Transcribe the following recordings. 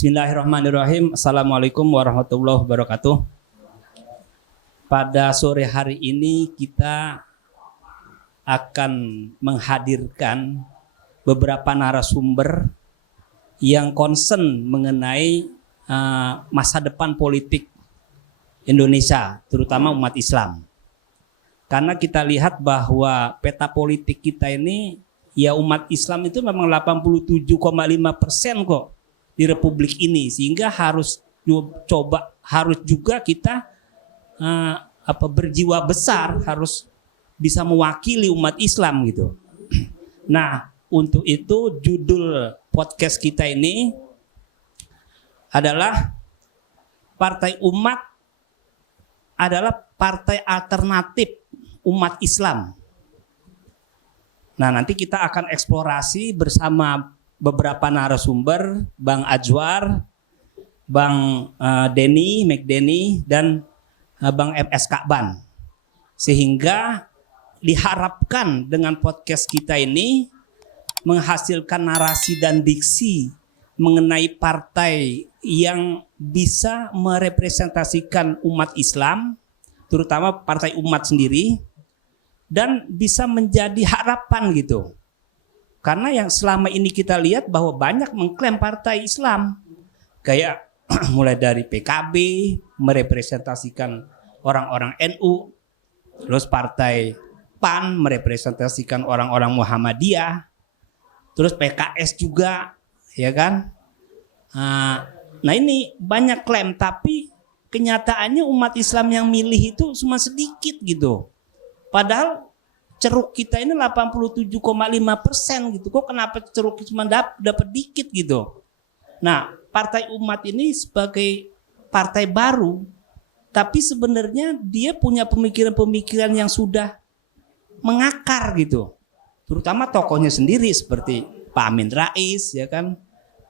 Bismillahirrahmanirrahim. Assalamualaikum warahmatullahi wabarakatuh. Pada sore hari ini kita akan menghadirkan beberapa narasumber yang concern mengenai masa depan politik Indonesia, terutama umat Islam. Karena kita lihat bahwa peta politik kita ini, ya umat Islam itu memang 87,5% kok di Republik ini, sehingga harus juga kita berjiwa besar, harus bisa mewakili umat Islam gitu. Nah, untuk itu judul podcast kita ini adalah Partai Umat adalah partai alternatif umat Islam. Nah, nanti kita akan eksplorasi bersama beberapa narasumber, Bang Ajwar, Bang McDenny, dan Bang MS Ka'ban. Sehingga diharapkan dengan podcast kita ini menghasilkan narasi dan diksi mengenai partai yang bisa merepresentasikan umat Islam, terutama partai umat sendiri, dan bisa menjadi harapan gitu. Karena yang selama ini kita lihat bahwa banyak mengklaim partai Islam, kayak mulai dari PKB merepresentasikan orang-orang NU, terus partai PAN merepresentasikan orang-orang Muhammadiyah, terus PKS juga, ya kan? Nah ini banyak klaim, tapi kenyataannya umat Islam yang milih itu cuma sedikit gitu. Padahal ceruk kita ini 87,5% gitu. Kok kenapa ceruk cuma dapat dikit gitu? Nah, Partai Umat ini sebagai partai baru, tapi sebenarnya dia punya pemikiran-pemikiran yang sudah mengakar gitu. Terutama tokohnya sendiri seperti Pak Amin Rais, ya kan,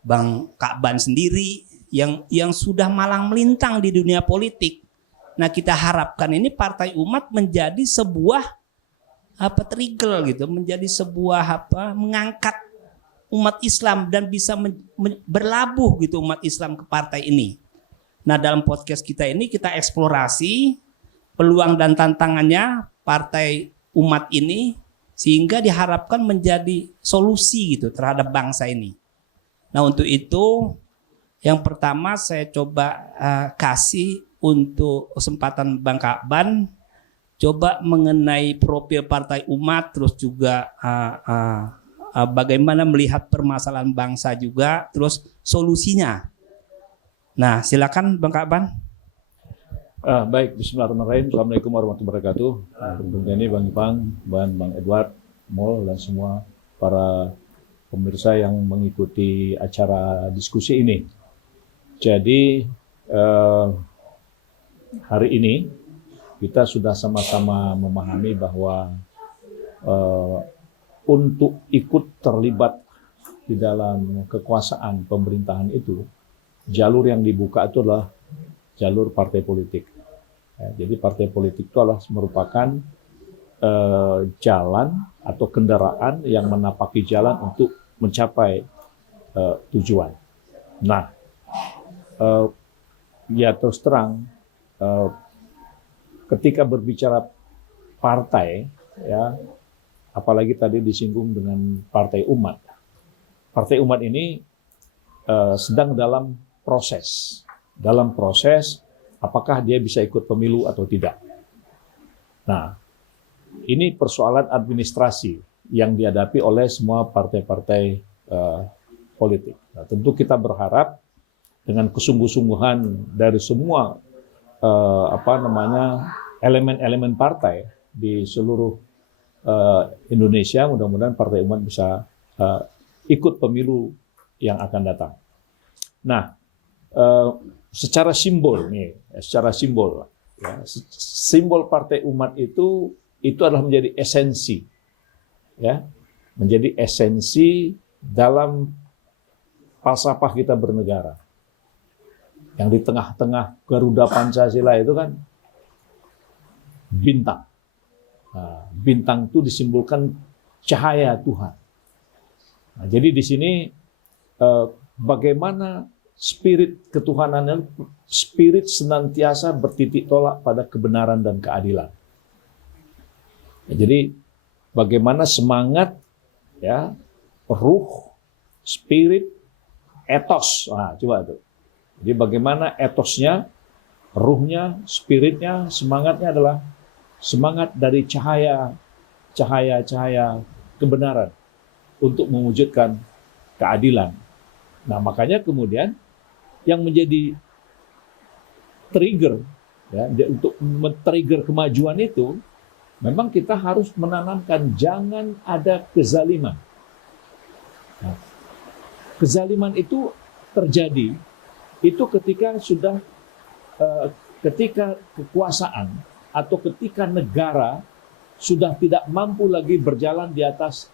Bang Ka'ban sendiri yang sudah malang melintang di dunia politik. Nah, kita harapkan ini Partai Umat menjadi sebuah trigger gitu, menjadi sebuah mengangkat umat Islam dan bisa berlabuh gitu umat Islam ke partai ini. Nah, dalam podcast kita ini kita eksplorasi peluang dan tantangannya partai umat ini sehingga diharapkan menjadi solusi gitu terhadap bangsa ini. Nah, untuk itu yang pertama saya coba kasih untuk kesempatan Bang Ka'ban coba mengenai profil Partai Umat, terus juga bagaimana melihat permasalahan bangsa juga, terus solusinya. Nah, silakan Bang Ka'ban. Baik, bismillahirrahmanirrahim. Assalamualaikum warahmatullahi wabarakatuh. Tentunya ini Bang Ipang, Bang Edward, Mol, dan semua para pemirsa yang mengikuti acara diskusi ini. Jadi, hari ini kita sudah sama-sama memahami bahwa untuk ikut terlibat di dalam kekuasaan pemerintahan itu, jalur yang dibuka itu adalah jalur partai politik. Jadi partai politik itu adalah merupakan jalan atau kendaraan yang menapaki jalan untuk mencapai tujuan. Nah, ya terus terang, ketika berbicara partai, ya, apalagi tadi disinggung dengan Partai Umat. Partai Umat ini sedang dalam proses. Dalam proses, apakah dia bisa ikut pemilu atau tidak. Nah, ini persoalan administrasi yang dihadapi oleh semua partai-partai politik. Nah, tentu kita berharap dengan kesungguh-sungguhan dari semua elemen-elemen partai di seluruh Indonesia, mudah-mudahan Partai Umat bisa ikut pemilu yang akan datang. Nah, secara simbol ya, simbol Partai Umat itu adalah menjadi esensi, ya, menjadi esensi dalam falsafah kita bernegara. Yang di tengah-tengah Garuda Pancasila itu kan bintang. Nah, bintang itu disimbolkan cahaya Tuhan. Nah, jadi di sini bagaimana spirit ketuhanan, spirit senantiasa bertitik tolak pada kebenaran dan keadilan. Ya, jadi bagaimana semangat, ya, ruh, spirit, etos. Nah, coba tuh. Jadi bagaimana etosnya, ruhnya, spiritnya, semangatnya adalah semangat dari cahaya kebenaran untuk mewujudkan keadilan. Nah, makanya kemudian yang menjadi trigger, ya, untuk men-trigger kemajuan itu, memang kita harus menanamkan jangan ada kezaliman. Nah, kezaliman itu terjadi itu ketika kekuasaan atau ketika negara sudah tidak mampu lagi berjalan di atas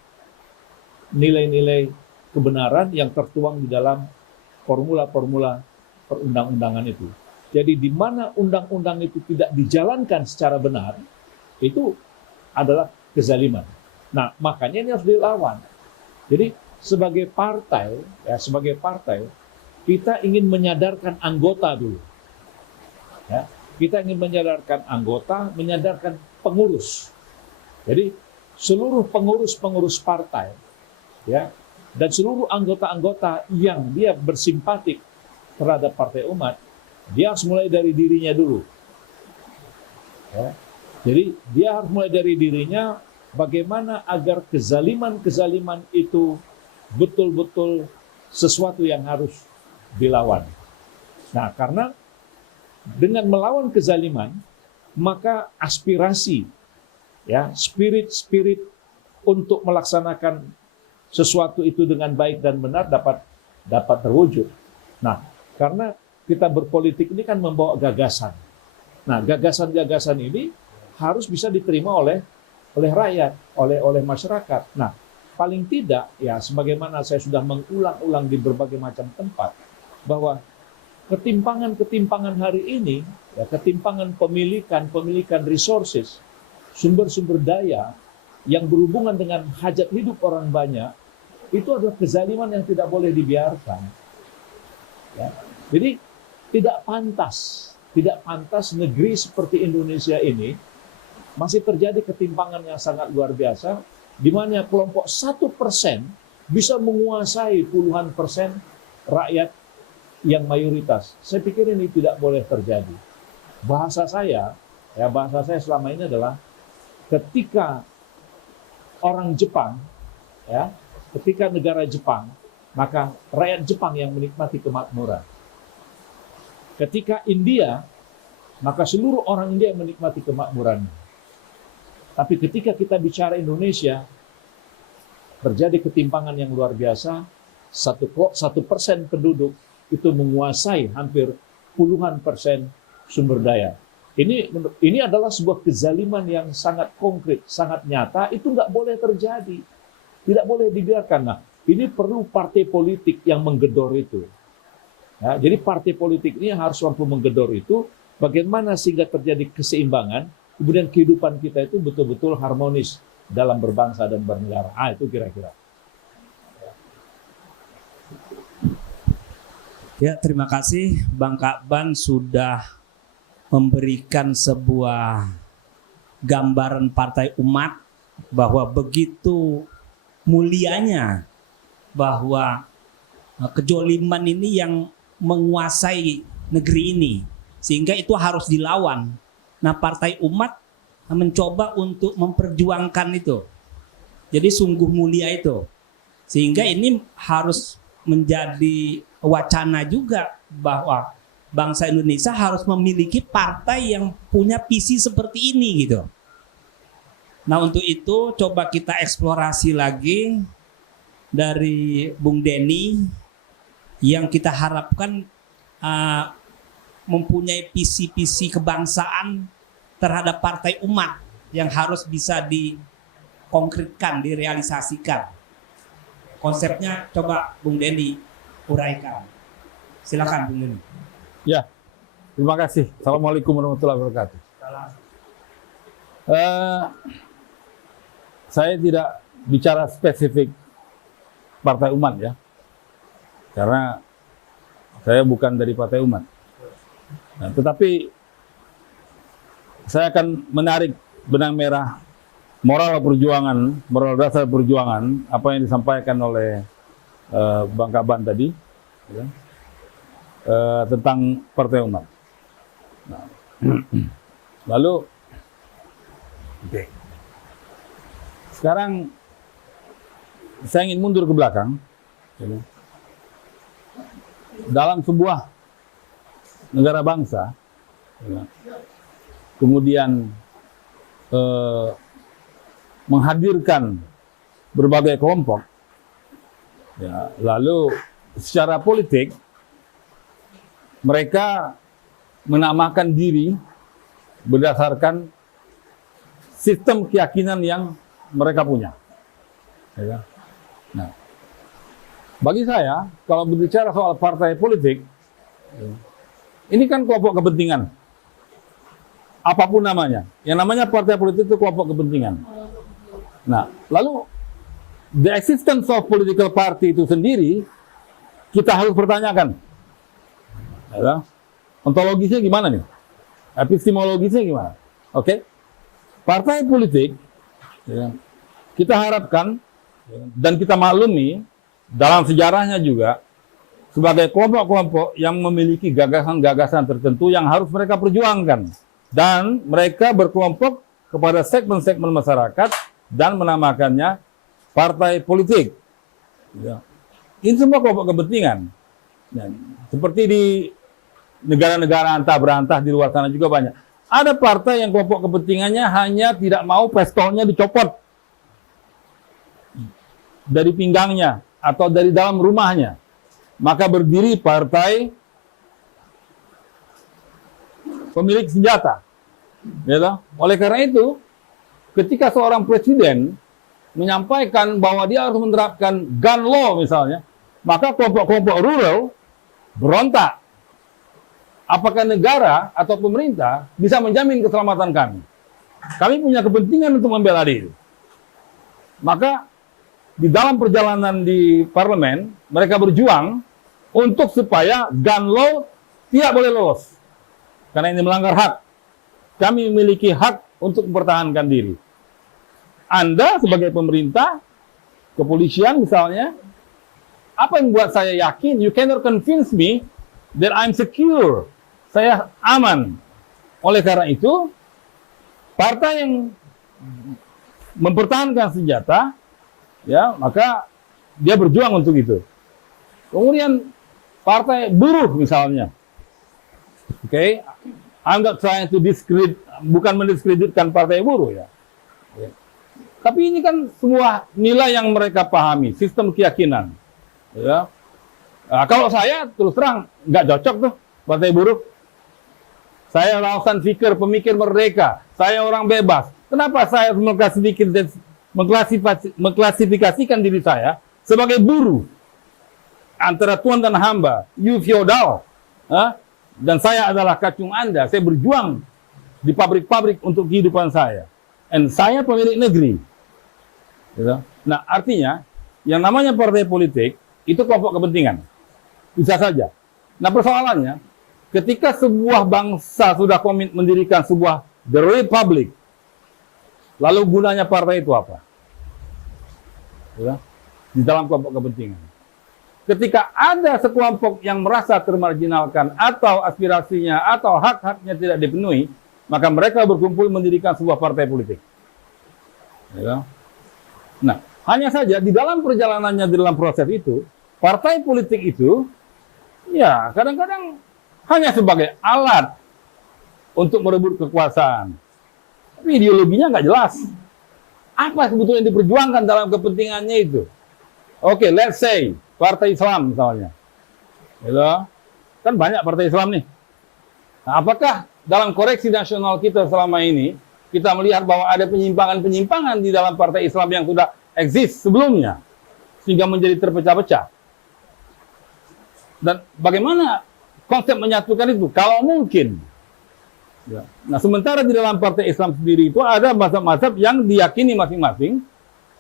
nilai-nilai kebenaran yang tertuang di dalam formula-formula perundang-undangan itu. Jadi di mana undang-undang itu tidak dijalankan secara benar, itu adalah kezaliman. Nah, makanya ini harus dilawan. Jadi sebagai partai, kita ingin menyadarkan anggota dulu. Ya, kita ingin menyadarkan anggota, menyadarkan pengurus. Jadi seluruh pengurus partai, ya, dan seluruh anggota-anggota yang dia bersimpatik terhadap Partai Umat, dia harus mulai dari dirinya dulu. Ya. Jadi dia harus mulai dari dirinya, bagaimana agar kezaliman-kezaliman itu betul-betul sesuatu yang harus dilawan. Nah, karena dengan melawan kezaliman, maka aspirasi, ya, spirit untuk melaksanakan sesuatu itu dengan baik dan benar dapat terwujud. Nah, karena kita berpolitik ini kan membawa gagasan. Nah, gagasan-gagasan ini harus bisa diterima oleh rakyat, oleh masyarakat. Nah, paling tidak, ya, sebagaimana saya sudah mengulang-ulang di berbagai macam tempat, bahwa ketimpangan hari ini, ya, ketimpangan pemilikan resources, sumber-sumber daya yang berhubungan dengan hajat hidup orang banyak, itu adalah kezaliman yang tidak boleh dibiarkan. Ya. Jadi tidak pantas negeri seperti Indonesia ini masih terjadi ketimpangan yang sangat luar biasa, di mana kelompok 1% bisa menguasai puluhan persen rakyat yang mayoritas. Saya pikir ini tidak boleh terjadi. Bahasa saya selama ini adalah ketika orang Jepang, ya, ketika negara Jepang, maka rakyat Jepang yang menikmati kemakmuran. Ketika India, maka seluruh orang India menikmati kemakmuran. Tapi ketika kita bicara Indonesia, terjadi ketimpangan yang luar biasa. 1% penduduk itu menguasai hampir puluhan persen sumber daya. Ini adalah sebuah kezaliman yang sangat konkret, sangat nyata. Itu nggak boleh terjadi, tidak boleh dibiarkan. Nah, ini perlu partai politik yang menggedor itu. Ya, jadi partai politik ini harus mampu menggedor itu. Bagaimana sehingga terjadi keseimbangan, kemudian kehidupan kita itu betul-betul harmonis dalam berbangsa dan bernegara. Itu kira-kira. Ya, terima kasih Bang Kakban sudah memberikan sebuah gambaran Partai Umat bahwa begitu mulianya bahwa kejoliman ini yang menguasai negeri ini, sehingga itu harus dilawan. Nah, Partai Umat mencoba untuk memperjuangkan itu. Jadi sungguh mulia itu. Sehingga ini harus menjadi wacana juga bahwa bangsa Indonesia harus memiliki partai yang punya visi seperti ini gitu. Nah, untuk itu coba kita eksplorasi lagi dari Bung Denny yang kita harapkan mempunyai visi-visi kebangsaan terhadap Partai Umat yang harus bisa dikonkretkan, direalisasikan. Konsepnya coba Bung Denny uraikan. Silakan Bung Denny. Ya, terima kasih. Assalamualaikum warahmatullahi wabarakatuh. Saya tidak bicara spesifik Partai Umat ya, karena Saya bukan dari Partai Umat. Nah, tetapi saya akan menarik benang merah moral perjuangan, moral dasar perjuangan, apa yang disampaikan oleh Bang Kaban tadi, ya, tentang Partai Umat. Nah, lalu, oke. Sekarang saya ingin mundur ke belakang. Ya. Dalam sebuah negara bangsa, ya, kemudian menghadirkan berbagai kelompok, ya, lalu secara politik mereka menamakan diri berdasarkan sistem keyakinan yang mereka punya. Ya. Nah, bagi saya, kalau berbicara soal partai politik, ini kan kelompok kepentingan. Apapun namanya. Yang namanya partai politik itu kelompok kepentingan. Nah, lalu the existence of political party itu sendiri kita harus pertanyakan. Ya, ontologisnya gimana nih? Epistemologisnya gimana? Oke? Partai politik, ya, kita harapkan dan kita maklumi dalam sejarahnya juga sebagai kelompok-kelompok yang memiliki gagasan-gagasan tertentu yang harus mereka perjuangkan. Dan mereka berkelompok kepada segmen-segmen masyarakat dan menamakannya partai politik. Ya. Ini semua kelompok kepentingan. Ya. Seperti di negara-negara antah berantah di luar sana juga banyak. Ada partai yang kelompok kepentingannya hanya tidak mau pistolnya dicopot dari pinggangnya atau dari dalam rumahnya. Maka berdiri partai pemilik senjata. Ya, oleh karena itu, ketika seorang presiden menyampaikan bahwa dia harus menerapkan gun law misalnya, maka kelompok-kelompok rural berontak. Apakah negara atau pemerintah bisa menjamin keselamatan kami? Kami punya kepentingan untuk membela diri. Maka di dalam perjalanan di parlemen, mereka berjuang untuk supaya gun law tidak boleh lolos. Karena ini melanggar hak. Kami memiliki hak untuk mempertahankan diri. Anda sebagai pemerintah, kepolisian misalnya, apa yang membuat saya yakin, you cannot convince me that I'm secure. Saya aman. Oleh karena itu, partai yang mempertahankan senjata, ya, maka dia berjuang untuk itu. Kemudian partai buruh misalnya, oke, I'm not trying to discredit, bukan mendiskreditkan partai buruh ya. Tapi ini kan semua nilai yang mereka pahami, sistem keyakinan. Ya. Nah, kalau saya terus terang nggak cocok tuh partai buruh. Saya lausan fikir, pemikir merdeka. Saya orang bebas. Kenapa saya mengklasifikasikan diri saya sebagai buruh antara tuan dan hamba, you feudal, dan saya adalah kacung Anda. Saya berjuang di pabrik-pabrik untuk kehidupan saya, dan saya pemilik negeri. Nah, artinya yang namanya partai politik itu kelompok kepentingan, bisa saja. Nah, persoalannya, ketika sebuah bangsa sudah komit mendirikan sebuah the republic, lalu gunanya partai itu apa? Di dalam kelompok kepentingan. Ketika ada sekelompok yang merasa termarginalkan atau aspirasinya atau hak-haknya tidak dipenuhi, maka mereka berkumpul mendirikan sebuah partai politik. Nah, hanya saja di dalam perjalanannya, di dalam proses itu, partai politik itu, ya kadang-kadang hanya sebagai alat untuk merebut kekuasaan. Tapi ideologinya nggak jelas. Apa sebetulnya yang diperjuangkan dalam kepentingannya itu? Oke, let's say partai Islam misalnya. Kan banyak partai Islam nih. Nah, apakah dalam koreksi nasional kita selama ini, kita melihat bahwa ada penyimpangan-penyimpangan di dalam partai Islam yang sudah eksis sebelumnya, sehingga menjadi terpecah-pecah? Dan bagaimana konsep menyatukan itu? Kalau mungkin. Nah, sementara di dalam partai Islam sendiri itu ada mazhab-mazhab yang diyakini masing-masing.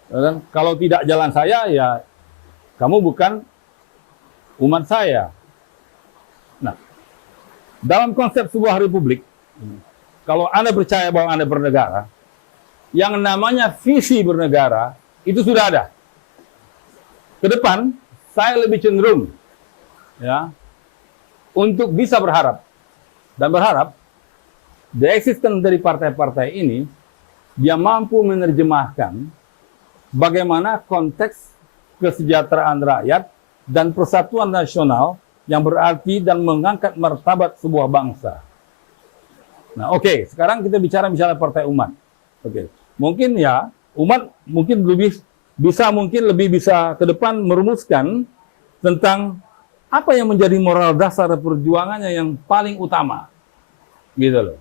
Dan kalau tidak jalan saya, ya kamu bukan umat saya. Nah, dalam konsep sebuah republik, kalau Anda percaya bahwa Anda bernegara, yang namanya visi bernegara itu sudah ada. Ke depan, saya lebih cenderung ya untuk bisa berharap the existence dari partai-partai ini dia mampu menerjemahkan bagaimana konteks kesejahteraan rakyat dan persatuan nasional yang berarti dan mengangkat martabat sebuah bangsa. Nah, oke, sekarang kita bicara misalnya partai umat. Oke. Mungkin ya, umat mungkin lebih bisa ke depan merumuskan tentang apa yang menjadi moral dasar perjuangannya yang paling utama. Gitu loh.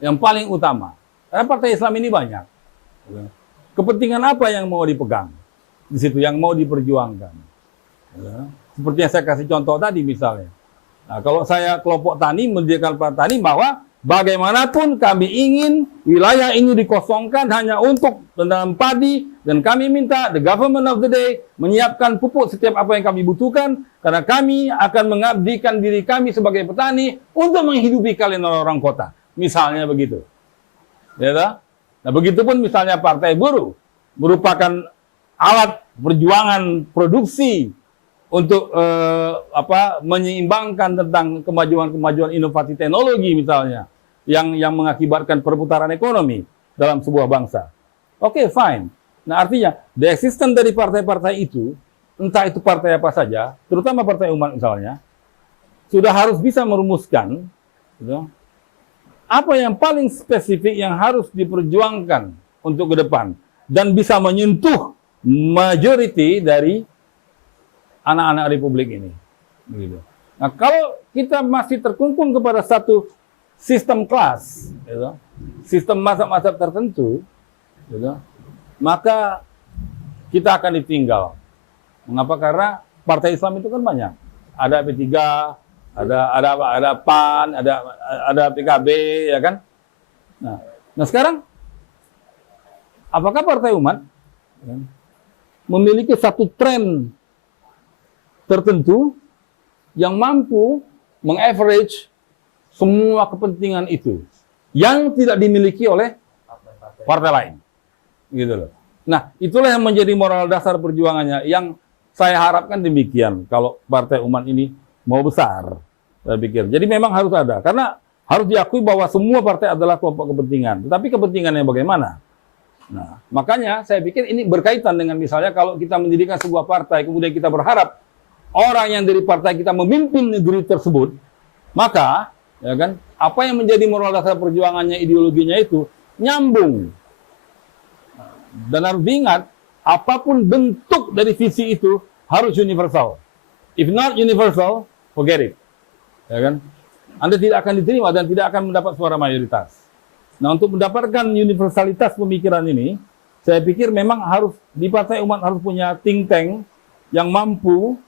Yang paling utama. Karena partai Islam ini banyak. Kepentingan apa yang mau dipegang? Di situ yang mau diperjuangkan. Seperti yang saya kasih contoh tadi misalnya. Nah, kalau saya kelompok tani mendirikan partai tani bahwa bagaimanapun kami ingin wilayah ini dikosongkan hanya untuk penanam padi dan kami minta the government of the day menyiapkan pupuk setiap apa yang kami butuhkan karena kami akan mengabdikan diri kami sebagai petani untuk menghidupi kalian orang kota. Misalnya begitu. Ya, nah, begitupun misalnya partai buruh merupakan alat perjuangan produksi untuk menyeimbangkan tentang kemajuan inovasi teknologi misalnya yang mengakibatkan perputaran ekonomi dalam sebuah bangsa. Oke, fine. Nah, artinya the existence dari partai-partai itu, entah itu partai apa saja, terutama partai umat misalnya, sudah harus bisa merumuskan gitu, apa yang paling spesifik yang harus diperjuangkan untuk ke depan dan bisa menyentuh majority dari anak-anak republik ini. Begitu. Nah, kalau kita masih terkungkung kepada satu sistem kelas, gitu, sistem mazhab-mazhab tertentu, gitu, maka kita akan ditinggal. Mengapa? Karena partai Islam itu kan banyak. Ada P3, ada PAN, ada PKB, ya kan? Nah sekarang, apakah partai umat memiliki satu tren tertentu yang mampu mengaverage semua kepentingan itu yang tidak dimiliki oleh partai lain, gitu loh. Nah, itulah yang menjadi moral dasar perjuangannya yang saya harapkan demikian kalau partai umat ini mau besar, saya pikir. Jadi memang harus ada, karena harus diakui bahwa semua partai adalah kelompok kepentingan. Tetapi kepentingannya bagaimana? Nah, makanya saya pikir ini berkaitan dengan misalnya kalau kita mendirikan sebuah partai, kemudian kita berharap orang yang dari partai kita memimpin negeri tersebut, maka ya kan, apa yang menjadi moral dasar perjuangannya, ideologinya itu nyambung. Dan harus diingat, apapun bentuk dari visi itu harus universal. If not universal, forget it. Ya kan? Anda tidak akan diterima dan tidak akan mendapat suara mayoritas. Nah, untuk mendapatkan universalitas pemikiran ini, saya pikir memang harus di partai umat harus punya think tank yang mampu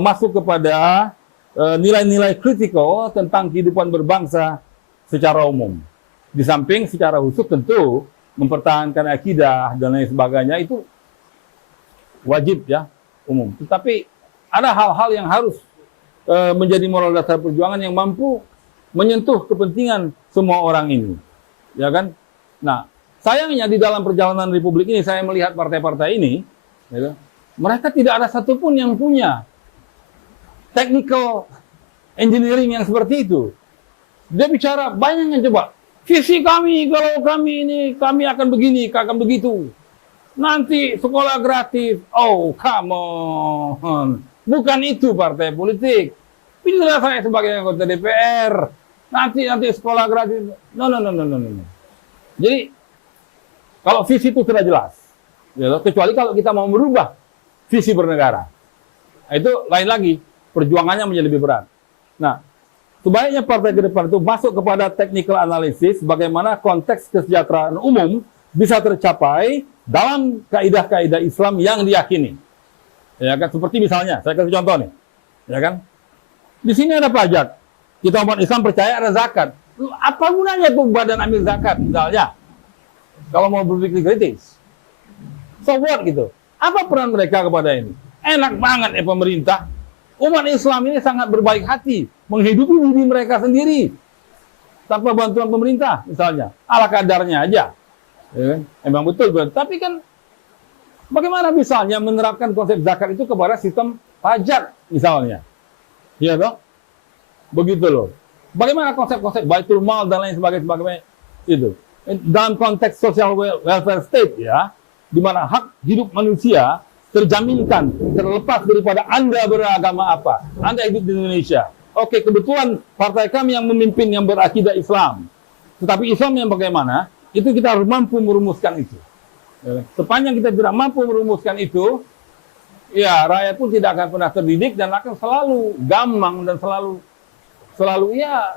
masuk kepada nilai-nilai kritikal tentang kehidupan berbangsa secara umum. Di samping secara khusus tentu mempertahankan akidah dan lain sebagainya itu wajib ya umum. Tetapi ada hal-hal yang harus menjadi moral dasar perjuangan yang mampu menyentuh kepentingan semua orang ini. Ya kan? Nah, sayangnya di dalam perjalanan republik ini saya melihat partai-partai ini, ya, mereka tidak ada satupun yang punya technical engineering yang seperti itu. Dia bicara banyak yang coba. Visi kami, kalau kami ini, kami akan begini, akan begitu. Nanti sekolah gratis. Oh, come on. Bukan itu partai politik. Pilihlah saya sebagai anggota DPR. Nanti sekolah gratis. No. Jadi, kalau visi itu sudah jelas. Ya, kecuali kalau kita mau merubah visi bernegara. Nah, itu lain lagi. Perjuangannya menjadi lebih berat. Nah, sebaiknya partai ke depan itu masuk kepada technical analysis bagaimana konteks kesejahteraan umum bisa tercapai dalam kaidah-kaidah Islam yang diyakini. Ya kan, seperti misalnya, saya kasih contoh nih. Ya kan? Di sini ada pajak. Kita umat Islam percaya ada zakat. Apa gunanya tuh badan ambil zakat misalnya? Kalau mau berpikir kritis. So what gitu? Apa peran mereka kepada ini? Enak banget ya pemerintah. Umat Islam ini sangat berbaik hati, menghidupi diri mereka sendiri tanpa bantuan pemerintah, misalnya, ala kadarnya aja. Ya kan? Emang betul, tapi kan bagaimana misalnya menerapkan konsep zakat itu kepada sistem pajak, misalnya, ya dong? Begitu loh. Bagaimana konsep-konsep baitul mal dan lain sebagainya itu dalam konteks social welfare state, ya, di mana hak hidup manusia terjaminkan terlepas daripada Anda beragama apa, Anda hidup di Indonesia. Oke, kebetulan partai kami yang memimpin yang berakidah Islam, tetapi Islam yang bagaimana? Itu kita harus mampu merumuskan itu. Sepanjang kita tidak mampu merumuskan itu, ya rakyat pun tidak akan pernah terdidik dan akan selalu gamang dan selalu ya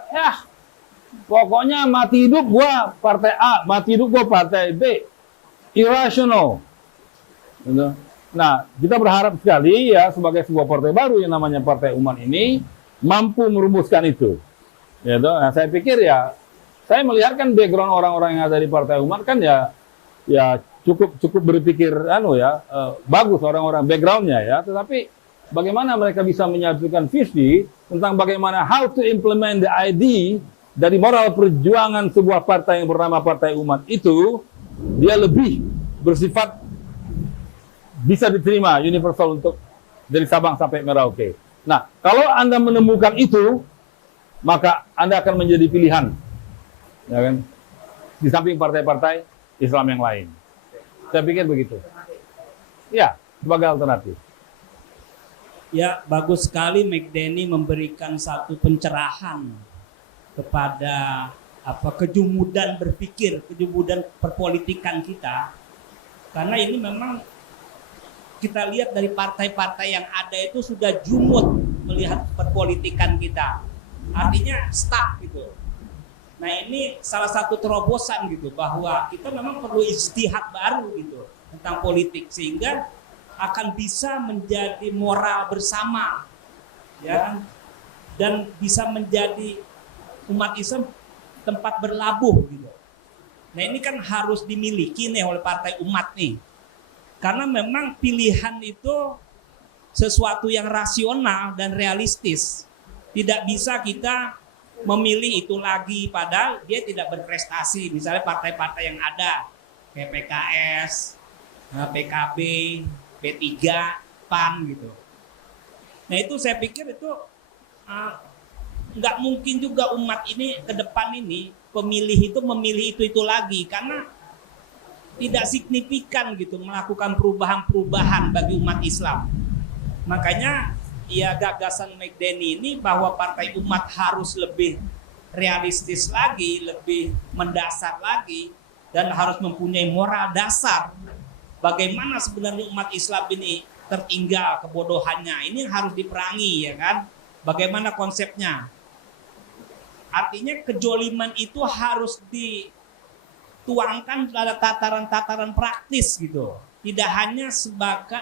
pokoknya mati hidup gua partai A, mati hidup gua partai B, irrational. Gitu. Nah, kita berharap sekali ya sebagai sebuah partai baru yang namanya Partai Umat ini mampu merumuskan itu. Ya, nah, saya pikir ya, saya melihat kan background orang-orang yang ada di Partai Umat kan ya cukup berpikir bagus orang-orang backgroundnya ya. Tetapi bagaimana mereka bisa menyatukan visi tentang bagaimana how to implement the ID dari moral perjuangan sebuah partai yang bernama Partai Umat itu, dia lebih bersifat bisa diterima universal untuk dari Sabang sampai Merauke. Nah, kalau Anda menemukan itu, maka Anda akan menjadi pilihan, ya kan? Di samping partai-partai Islam yang lain. Saya pikir begitu. Ya, sebagai alternatif. Ya, bagus sekali McDenny memberikan satu pencerahan kepada kejumudan berpikir, kejumudan perpolitikan kita. Karena ini memang kita lihat dari partai-partai yang ada itu sudah jumut melihat perpolitikan kita. Artinya stuck gitu. Nah, ini salah satu terobosan gitu bahwa kita memang perlu ijtihad baru gitu tentang politik sehingga akan bisa menjadi moral bersama ya dan bisa menjadi umat Islam tempat berlabuh gitu. Nah, ini kan harus dimiliki nih oleh partai umat nih. Karena memang pilihan itu sesuatu yang rasional dan realistis. Tidak bisa kita memilih itu lagi padahal dia tidak berprestasi. Misalnya partai-partai yang ada kayak PKS, PKB, P3, PAN gitu. Nah, itu saya pikir itu nggak mungkin juga umat ini ke depan ini pemilih itu memilih itu lagi karena tidak signifikan gitu melakukan perubahan-perubahan bagi umat Islam. Makanya ya gagasan McDenny ini bahwa partai umat harus lebih realistis lagi, lebih mendasar lagi dan harus mempunyai moral dasar. Bagaimana sebenarnya umat Islam ini tertinggal kebodohannya, ini harus diperangi ya kan? Bagaimana konsepnya? Artinya kejoliman itu harus dituangkan pada tataran-tataran praktis gitu. Tidak hanya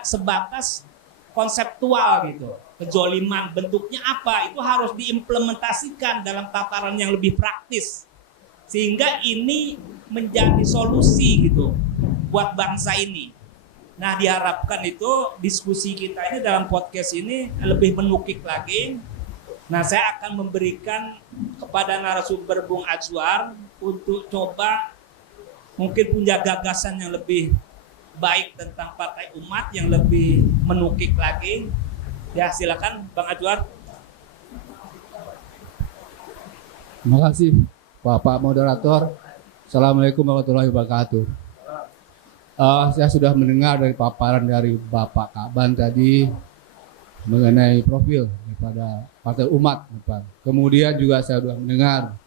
sebatas konseptual gitu. Kejoliman bentuknya apa itu harus diimplementasikan dalam tataran yang lebih praktis. Sehingga ini menjadi solusi gitu buat bangsa ini. Nah, diharapkan itu diskusi kita ini dalam podcast ini lebih menukik lagi. Nah, saya akan memberikan kepada narasumber Bung Azwar untuk coba mungkin punya gagasan yang lebih baik tentang partai umat yang lebih menukik lagi. Ya, silakan Bang Azwar. Terima kasih Bapak Moderator. Assalamualaikum warahmatullahi wabarakatuh. Saya sudah mendengar dari paparan dari Bapak Kaban tadi mengenai profil daripada Partai Umat. Kemudian juga saya sudah mendengar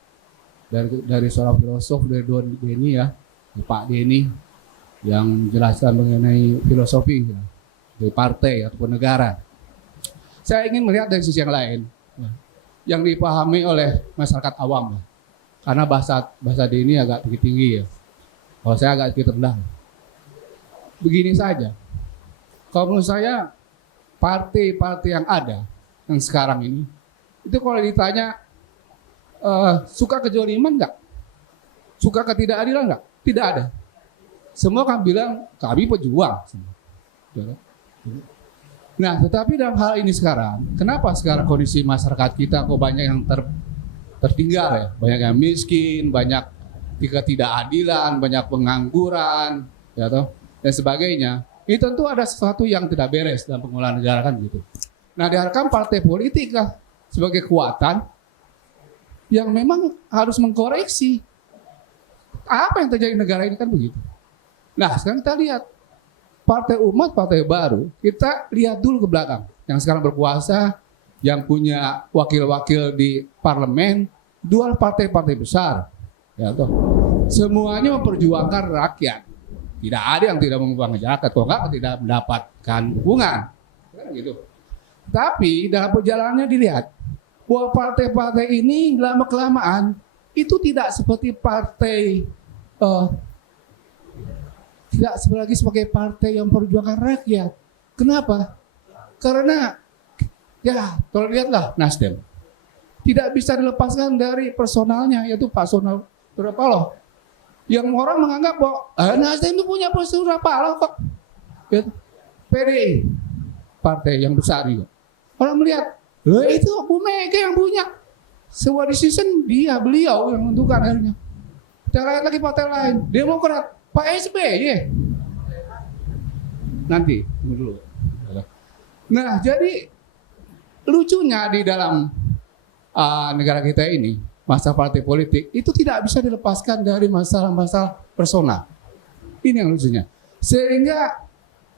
dari seorang filosof dari Don Denny ya, Pak Denny, yang menjelaskan mengenai filosofi ya, dari partai ataupun negara. Saya ingin melihat dari sisi yang lain, yang dipahami oleh masyarakat awam, karena bahasa Denny agak tinggi ya, kalau saya agak sedikit rendah. Begini saja, kalau menurut saya partai-partai yang ada yang sekarang ini, itu kalau ditanya suka kejoliman enggak? Suka ketidakadilan enggak? Tidak ada. Semua kan bilang kami pejuang. Nah, tetapi dalam hal ini sekarang, kenapa sekarang kondisi masyarakat kita kok banyak yang tertinggal ya? Banyak yang miskin, banyak ketidakadilan, banyak pengangguran, ya toh, dan sebagainya. Ini tentu ada sesuatu yang tidak beres dalam pengelolaan negara kan gitu. Nah, diharapkan partai politik lah sebagai kekuatan yang memang harus mengkoreksi apa yang terjadi di negara ini kan begitu. Nah, sekarang kita lihat partai umat, partai baru, kita lihat dulu ke belakang. Yang sekarang berkuasa, yang punya wakil-wakil di parlemen, dua partai-partai besar. Ya, toh. Semuanya memperjuangkan rakyat. Tidak ada yang tidak memperjuangkan rakyat, kok enggak tidak mendapatkan dukungan. Kan gitu. Tapi dalam perjalanannya dilihat bahwa partai-partai ini lama-kelamaan itu tidak seperti partai tidak lagi sebagai partai yang memperjuangkan rakyat. Kenapa? Karena ya kalau lihatlah Nasdem tidak bisa dilepaskan dari personalnya, yaitu Pak Surya Paloh. Yang orang menganggap bahwa Nasdem itu punya Pak Surya Paloh kok. Ya, PDI partai yang besar juga. Orang melihat, itu Bu Mega yang punya. Sebuah decision beliau yang menentukan akhirnya. Kita lihat lagi partai lain, Demokrat, Pak SBY. Nanti, tunggu dulu. Nah, jadi lucunya di dalam negara kita ini, masalah partai politik itu tidak bisa dilepaskan dari masalah-masalah personal. Ini yang lucunya. Sehingga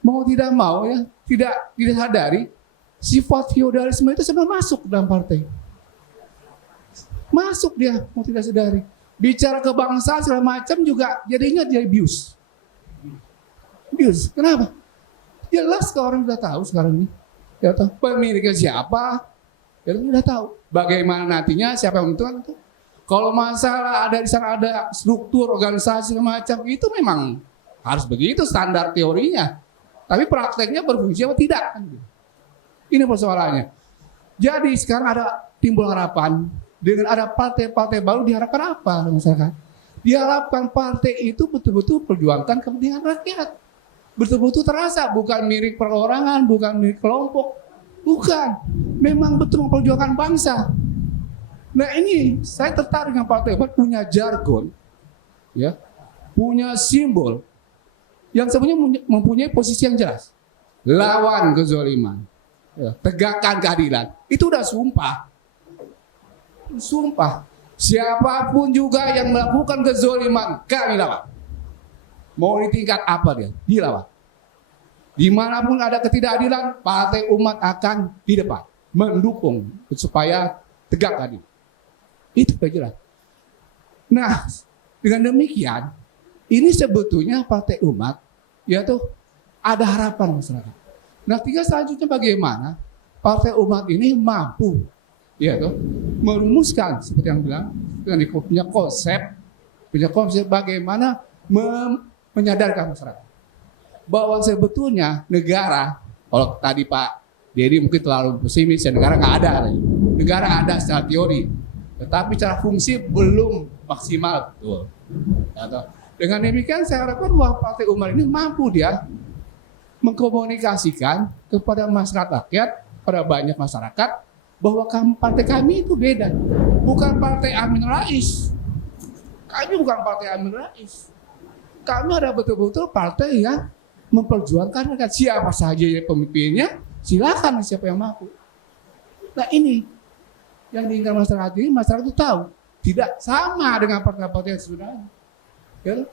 mau tidak mau ya, tidak disadari sifat feodalisme itu sebenarnya masuk dalam partai. Masuk dia, mau tidak sadari. Bicara kebangsaan segala macam juga jadinya jadi bius. Bius, kenapa? Jelas ke orang sudah tahu sekarang ini. Ya tahu pemiliknya siapa, ya sudah tahu. Bagaimana nantinya siapa yang menentukan itu. Kalau masalah ada di sana ada struktur organisasi segala macam itu memang harus begitu standar teorinya. Tapi prakteknya berfungsi apa tidak? Ini persoalannya. Jadi sekarang ada timbul harapan dengan ada partai-partai baru diharapkan apa masyarakat? Diharapkan partai itu betul-betul perjuangkan kepentingan rakyat. Betul-betul terasa, bukan milik perorangan, bukan milik kelompok, bukan. Memang betul memperjuangkan bangsa. Nah ini saya tertarik dengan partai punya jargon, ya, punya simbol yang sebenarnya mempunyai posisi yang jelas. Lawan kezaliman, ya, tegakkan keadilan. Itu udah sumpah. Sumpah. Siapapun juga yang melakukan kezaliman, kami lawan. Mau di tingkat apa dia? Dilawan. Dimanapun ada ketidakadilan, partai umat akan di depan. Mendukung supaya tegak adil. Itu sudah jelas. Nah, dengan demikian, ini sebetulnya partai umat, yaitu ada harapan masyarakat. Nah, tinggal selanjutnya bagaimana partai umat ini mampu, yaitu merumuskan seperti yang bilang, dengan punya konsep bagaimana menyadarkan masyarakat bahwa sebetulnya negara, kalau tadi Pak Dedi mungkin terlalu pesimis, ya negara nggak ada, negara ada secara teori, tetapi secara fungsi belum maksimal betul. Dengan demikian saya harapkan bahwa partai umat ini mampu dia mengkomunikasikan kepada masyarakat rakyat, pada banyak masyarakat bahwa partai kami itu beda, bukan partai Amin Rais. Kami bukan partai Amin Rais. Kami ada betul-betul partai yang memperjuangkan rakyat. Siapa saja pemimpinnya, silakan siapa yang mampu. Nah ini yang diinginkan masyarakat ini, masyarakat itu tahu tidak sama dengan partai-partai yang sebenarnya. Ya?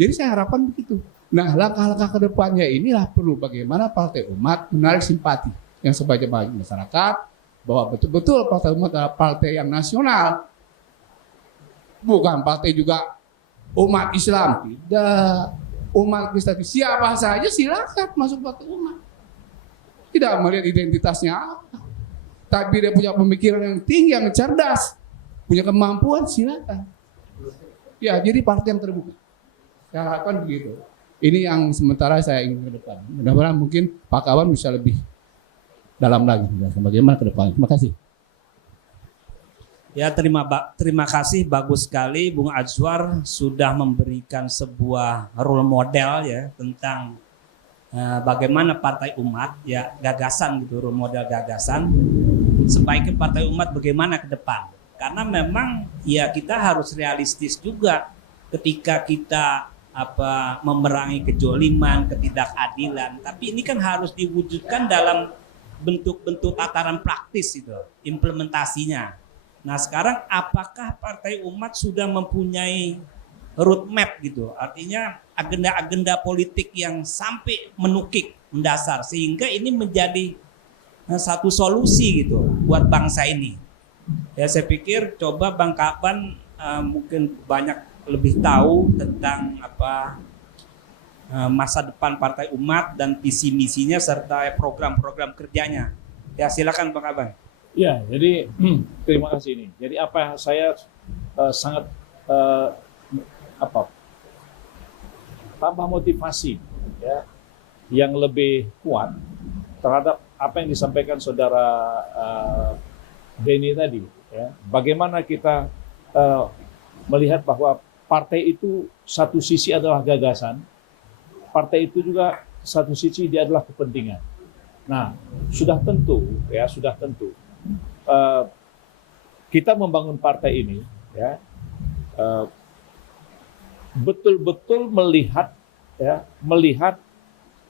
Jadi saya harapkan begitu. Nah langkah-langkah kedepannya inilah perlu bagaimana partai umat menarik simpati yang sebagian masyarakat bahwa betul-betul partai umat adalah partai yang nasional, bukan partai juga umat Islam, tidak, umat Kristen, siapa saja silakan masuk partai umat. Tidak melihat identitasnya apa, tapi dia punya pemikiran yang tinggi, yang cerdas, punya kemampuan, silakan. Ya, jadi partai yang terbuka. Saya harapkan begitu. Ini yang sementara saya ingin ke depan. Mudah-mudahan mungkin Pak Kawan bisa lebih dalam lagi. Bagaimana ke depan? Terima kasih. Ya, terima kasih, bagus sekali Bung Azwar sudah memberikan sebuah role model ya tentang bagaimana Partai Umat, ya gagasan gitu, role model gagasan, sebaiknya Partai Umat bagaimana ke depan. Karena memang ya kita harus realistis juga ketika kita memerangi kejoliman, ketidakadilan. Tapi ini kan harus diwujudkan dalam bentuk-bentuk tataran praktis itu, implementasinya. Nah sekarang apakah Partai Umat sudah mempunyai roadmap gitu, artinya agenda-agenda politik yang sampai menukik, mendasar, sehingga ini menjadi satu solusi gitu buat bangsa ini. Ya saya pikir coba Bang Kaban mungkin banyak lebih tahu tentang masa depan Partai Umat dan visi misinya serta program-program kerjanya. Ya silakan Bang Kaban. Ya, jadi terima kasih ini. Jadi apa saya sangat tambah motivasi ya yang lebih kuat terhadap apa yang disampaikan saudara Denny tadi ya. Bagaimana kita melihat bahwa partai itu satu sisi adalah gagasan, partai itu juga satu sisi dia adalah kepentingan. Nah, sudah tentu kita membangun partai ini ya betul-betul melihat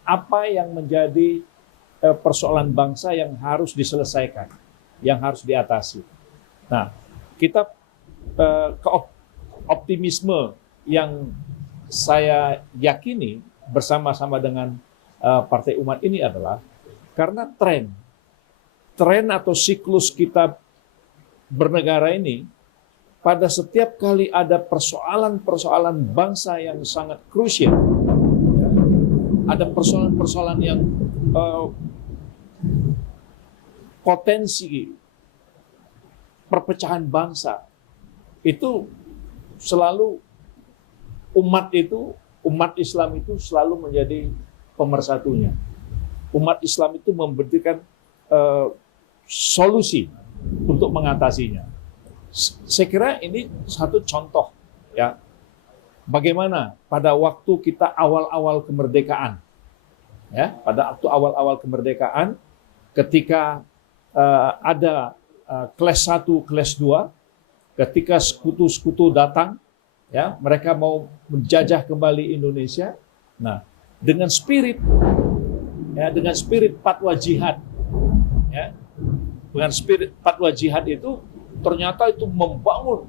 apa yang menjadi persoalan bangsa yang harus diselesaikan, yang harus diatasi. Nah, kita optimisme yang saya yakini bersama-sama dengan Partai Umat ini adalah karena tren atau siklus kita bernegara ini, pada setiap kali ada persoalan-persoalan bangsa yang sangat krusial, ya, ada persoalan-persoalan yang potensi perpecahan bangsa, itu selalu umat Islam itu selalu menjadi pemersatunya. Umat Islam itu memberikan solusi untuk mengatasinya. Saya kira ini satu contoh ya bagaimana pada waktu kita awal-awal kemerdekaan ya, pada waktu awal-awal kemerdekaan ketika ada kelas 1, kelas 2, ketika sekutu-sekutu datang ya, mereka mau menjajah kembali Indonesia. Nah, dengan spirit fatwa jihad ya, dengan spirit fatwa jihad itu ternyata itu membangun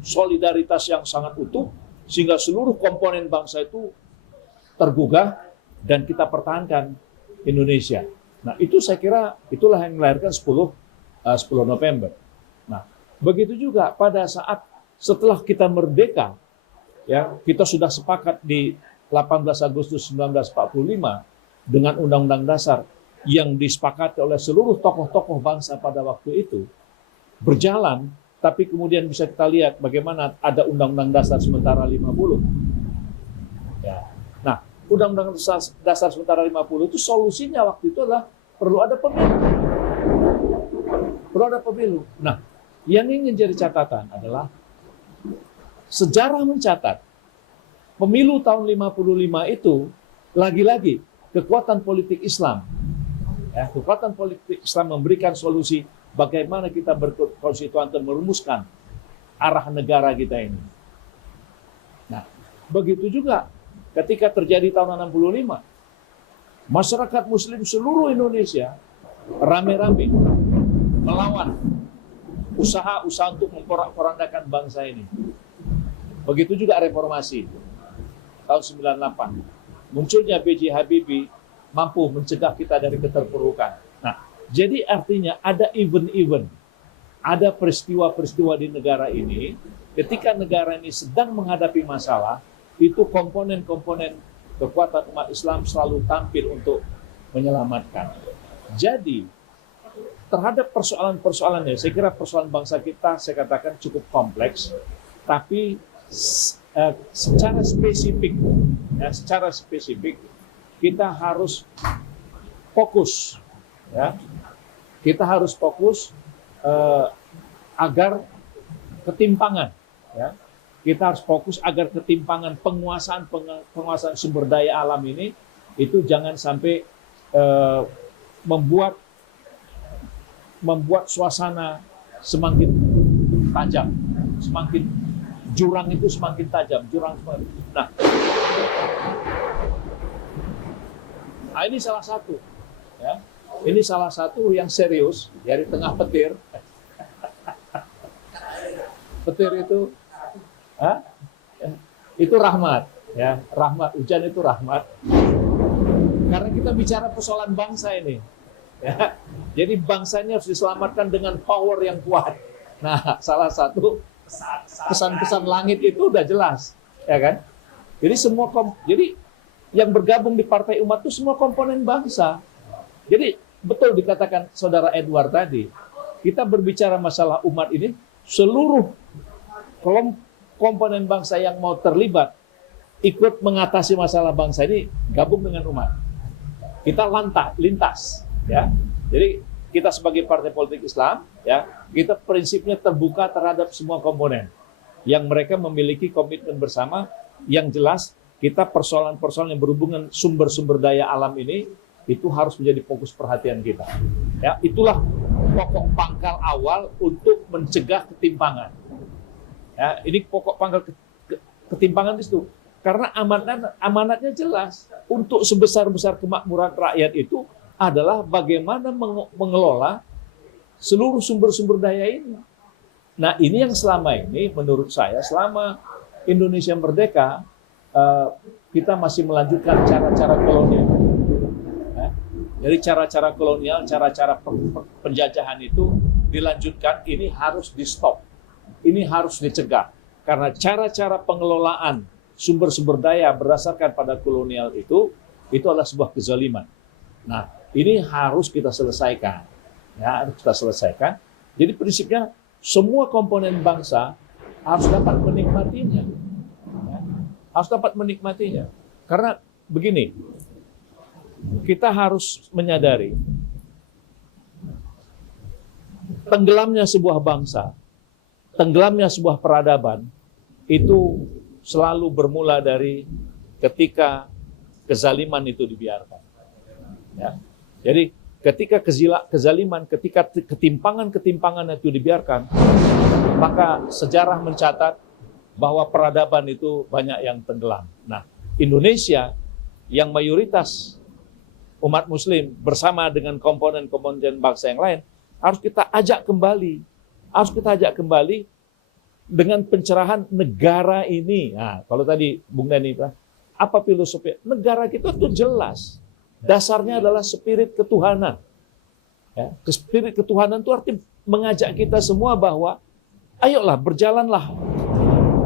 solidaritas yang sangat utuh sehingga seluruh komponen bangsa itu tergugah dan kita pertahankan Indonesia. Nah, itu saya kira itulah yang melahirkan 10 November. Nah, begitu juga pada saat setelah kita merdeka ya, kita sudah sepakat di 18 Agustus 1945 dengan Undang-Undang Dasar yang disepakati oleh seluruh tokoh-tokoh bangsa pada waktu itu berjalan, tapi kemudian bisa kita lihat bagaimana ada Undang-Undang Dasar sementara 50. Ya. Nah, Undang-Undang Dasar sementara 50 itu solusinya waktu itu adalah perlu ada pemilu. Perlu ada pemilu. Nah, yang ingin jadi catatan adalah sejarah mencatat pemilu tahun 55 itu lagi-lagi kekuatan politik Islam. Ya, kekuatan politik Islam memberikan solusi bagaimana kita berkonstituan dan merumuskan arah negara kita ini. Nah, begitu juga ketika terjadi tahun 65, masyarakat Muslim seluruh Indonesia rame-rame melawan usaha-usaha untuk memporak-porandakan bangsa ini. Begitu juga reformasi tahun 98. Munculnya B.J. Habibie mampu mencegah kita dari keterpurukan. Nah, jadi artinya ada event-event, ada peristiwa-peristiwa di negara ini, ketika negara ini sedang menghadapi masalah, itu komponen-komponen kekuatan umat Islam selalu tampil untuk menyelamatkan. Jadi, terhadap persoalan-persoalannya, saya kira persoalan bangsa kita, saya katakan cukup kompleks, tapi secara spesifik, kita harus fokus, ya. Kita harus fokus agar ketimpangan, ya. Kita harus fokus agar ketimpangan penguasaan sumber daya alam ini itu jangan sampai membuat suasana semakin tajam, semakin jurang itu semakin tajam, nah ini salah satu, ya. Ini salah satu yang serius dari tengah petir. Petir itu rahmat, ya, rahmat, hujan itu rahmat. Karena kita bicara persoalan bangsa ini, ya. Jadi bangsa ini harus diselamatkan dengan power yang kuat. Nah, salah satu pesan-pesan langit itu udah jelas, ya kan? Jadi jadi yang bergabung di Partai Umat itu semua komponen bangsa. Jadi betul dikatakan Saudara Edward tadi, kita berbicara masalah umat ini, seluruh komponen bangsa yang mau terlibat ikut mengatasi masalah bangsa ini gabung dengan umat. Kita lintas, ya. Jadi kita sebagai partai politik Islam, ya, kita prinsipnya terbuka terhadap semua komponen yang mereka memiliki komitmen bersama. Yang jelas kita persoalan-persoalan yang berhubungan sumber-sumber daya alam ini itu harus menjadi fokus perhatian kita. Ya, itulah pokok pangkal awal untuk mencegah ketimpangan. Ya, ini pokok pangkal ketimpangan itu. Karena amanatnya jelas. Untuk sebesar-besar kemakmuran rakyat itu adalah bagaimana mengelola seluruh sumber-sumber daya ini. Nah, ini yang selama ini menurut saya, selama Indonesia merdeka, kita masih melanjutkan cara-cara kolonial. Jadi cara-cara kolonial, cara-cara penjajahan itu dilanjutkan, ini harus di-stop. Ini harus dicegah. Karena cara-cara pengelolaan sumber-sumber daya berdasarkan pada kolonial itu adalah sebuah kezaliman. Nah, ini harus kita selesaikan. Ya, harus kita selesaikan. Jadi prinsipnya semua komponen bangsa harus dapat menikmatinya. Ya, harus dapat menikmatinya. Karena begini, kita harus menyadari tenggelamnya sebuah bangsa, tenggelamnya sebuah peradaban itu selalu bermula dari ketika kezaliman itu dibiarkan. Ya. Jadi ketika kezaliman, ketika ketimpangan itu dibiarkan, maka sejarah mencatat bahwa peradaban itu banyak yang tenggelam. Nah, Indonesia yang mayoritas umat muslim bersama dengan komponen-komponen bangsa yang lain harus kita ajak kembali. Harus kita ajak kembali dengan pencerahan negara ini. Nah, kalau tadi Bung Denny, apa filosofi? Negara kita itu jelas. Dasarnya adalah spirit ketuhanan. Ya, spirit ketuhanan itu arti mengajak kita semua bahwa ayolah berjalanlah,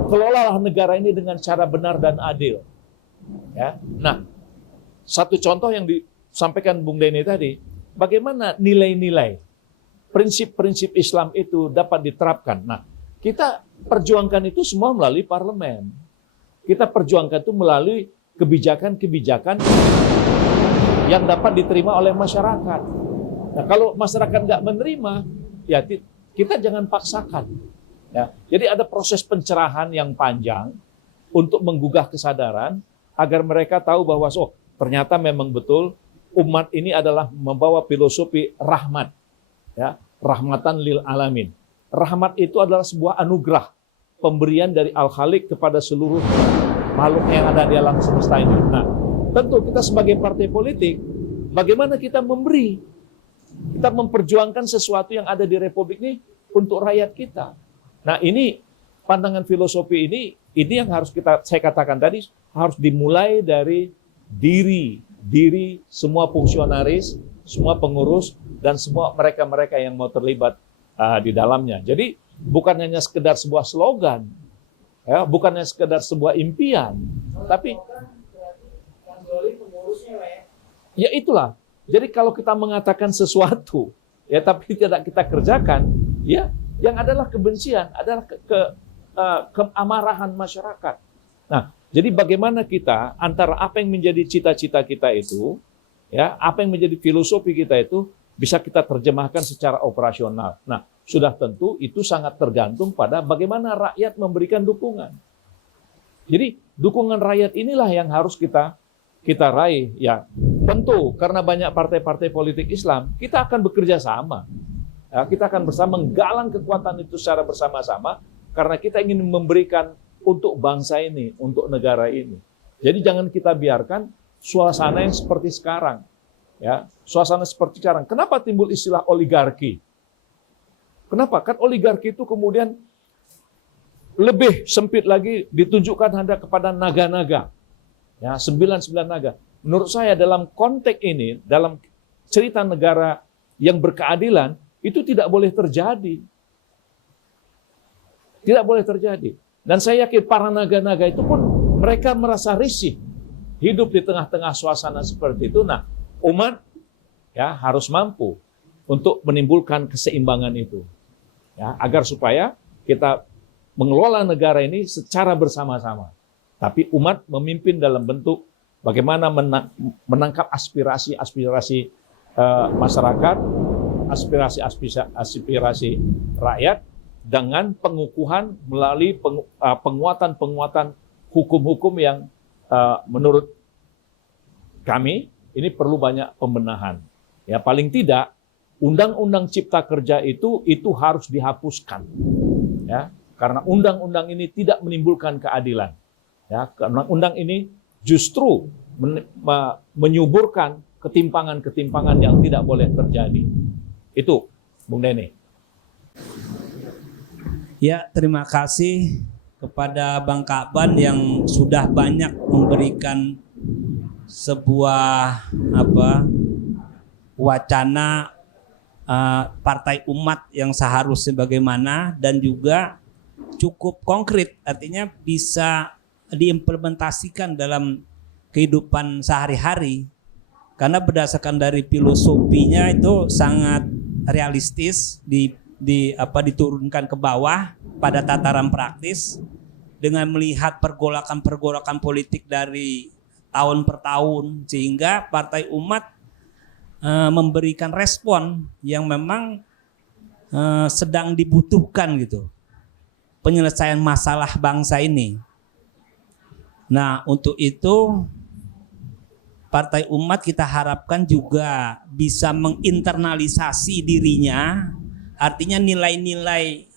kelolalah negara ini dengan cara benar dan adil. Ya. Nah, satu contoh yang disampaikan Bung Denny tadi, bagaimana nilai-nilai, prinsip-prinsip Islam itu dapat diterapkan. Nah, kita perjuangkan itu semua melalui parlemen. Kita perjuangkan itu melalui kebijakan-kebijakan yang dapat diterima oleh masyarakat. Nah, kalau masyarakat nggak menerima, ya kita jangan paksakan. Ya, jadi ada proses pencerahan yang panjang untuk menggugah kesadaran agar mereka tahu bahwa ternyata memang betul umat ini adalah membawa filosofi rahmat. Ya, rahmatan lil alamin. Rahmat itu adalah sebuah anugerah, pemberian dari Al-Khaliq kepada seluruh makhluk yang ada di alam semesta ini. Nah, tentu kita sebagai partai politik, bagaimana kita memberi? Kita memperjuangkan sesuatu yang ada di Republik ini untuk rakyat kita. Nah, ini pandangan filosofi ini yang harus saya katakan tadi, harus dimulai dari diri semua fungsionaris, semua pengurus, dan semua mereka-mereka yang mau terlibat di dalamnya. Jadi bukan hanya sekedar sebuah slogan, ya, bukan hanya sekedar sebuah impian, tapi ya itulah. Jadi kalau kita mengatakan sesuatu, ya tapi tidak kita kerjakan, ya yang adalah kebencian, adalah keamarahan masyarakat. Nah, jadi bagaimana kita antara apa yang menjadi cita-cita kita itu, ya, apa yang menjadi filosofi kita itu bisa kita terjemahkan secara operasional. Nah, sudah tentu itu sangat tergantung pada bagaimana rakyat memberikan dukungan. Jadi, dukungan rakyat inilah yang harus kita kita raih? Ya, tentu karena banyak partai-partai politik Islam, kita akan bekerja sama. Ya, kita akan bersama menggalang kekuatan itu secara bersama-sama karena kita ingin memberikan untuk bangsa ini, untuk negara ini. Jadi jangan kita biarkan suasana yang seperti sekarang. Ya, suasana seperti sekarang. Kenapa timbul istilah oligarki? Kenapa? Kan oligarki itu kemudian lebih sempit lagi ditunjukkan hanya kepada naga-naga. Ya, 99 naga. Menurut saya dalam konteks ini, dalam cerita negara yang berkeadilan, itu tidak boleh terjadi. Tidak boleh terjadi. Dan saya yakin para naga-naga itu pun mereka merasa risih hidup di tengah-tengah suasana seperti itu. Nah, umat ya harus mampu untuk menimbulkan keseimbangan itu. Ya, agar supaya kita mengelola negara ini secara bersama-sama. Tapi umat memimpin dalam bentuk bagaimana menangkap aspirasi-aspirasi masyarakat, aspirasi rakyat dengan pengukuhan melalui penguatan-penguatan hukum-hukum yang menurut kami ini perlu banyak pembenahan. Ya, paling tidak Undang-Undang Cipta Kerja itu harus dihapuskan. Ya, karena undang-undang ini tidak menimbulkan keadilan. Ya, karena undang ini justru menyuburkan ketimpangan-ketimpangan yang tidak boleh terjadi. Itu, Bung Denny. Ya, terima kasih kepada Bang Kaban yang sudah banyak memberikan sebuah wacana partai umat yang seharusnya bagaimana dan juga cukup konkret, artinya bisa diimplementasikan dalam kehidupan sehari-hari karena berdasarkan dari filosofinya itu sangat realistis diturunkan ke bawah pada tataran praktis dengan melihat pergolakan politik dari tahun per tahun sehingga partai umat memberikan respon yang memang sedang dibutuhkan gitu, penyelesaian masalah bangsa ini. Nah, untuk itu partai umat kita harapkan juga bisa menginternalisasi dirinya, artinya nilai-nilai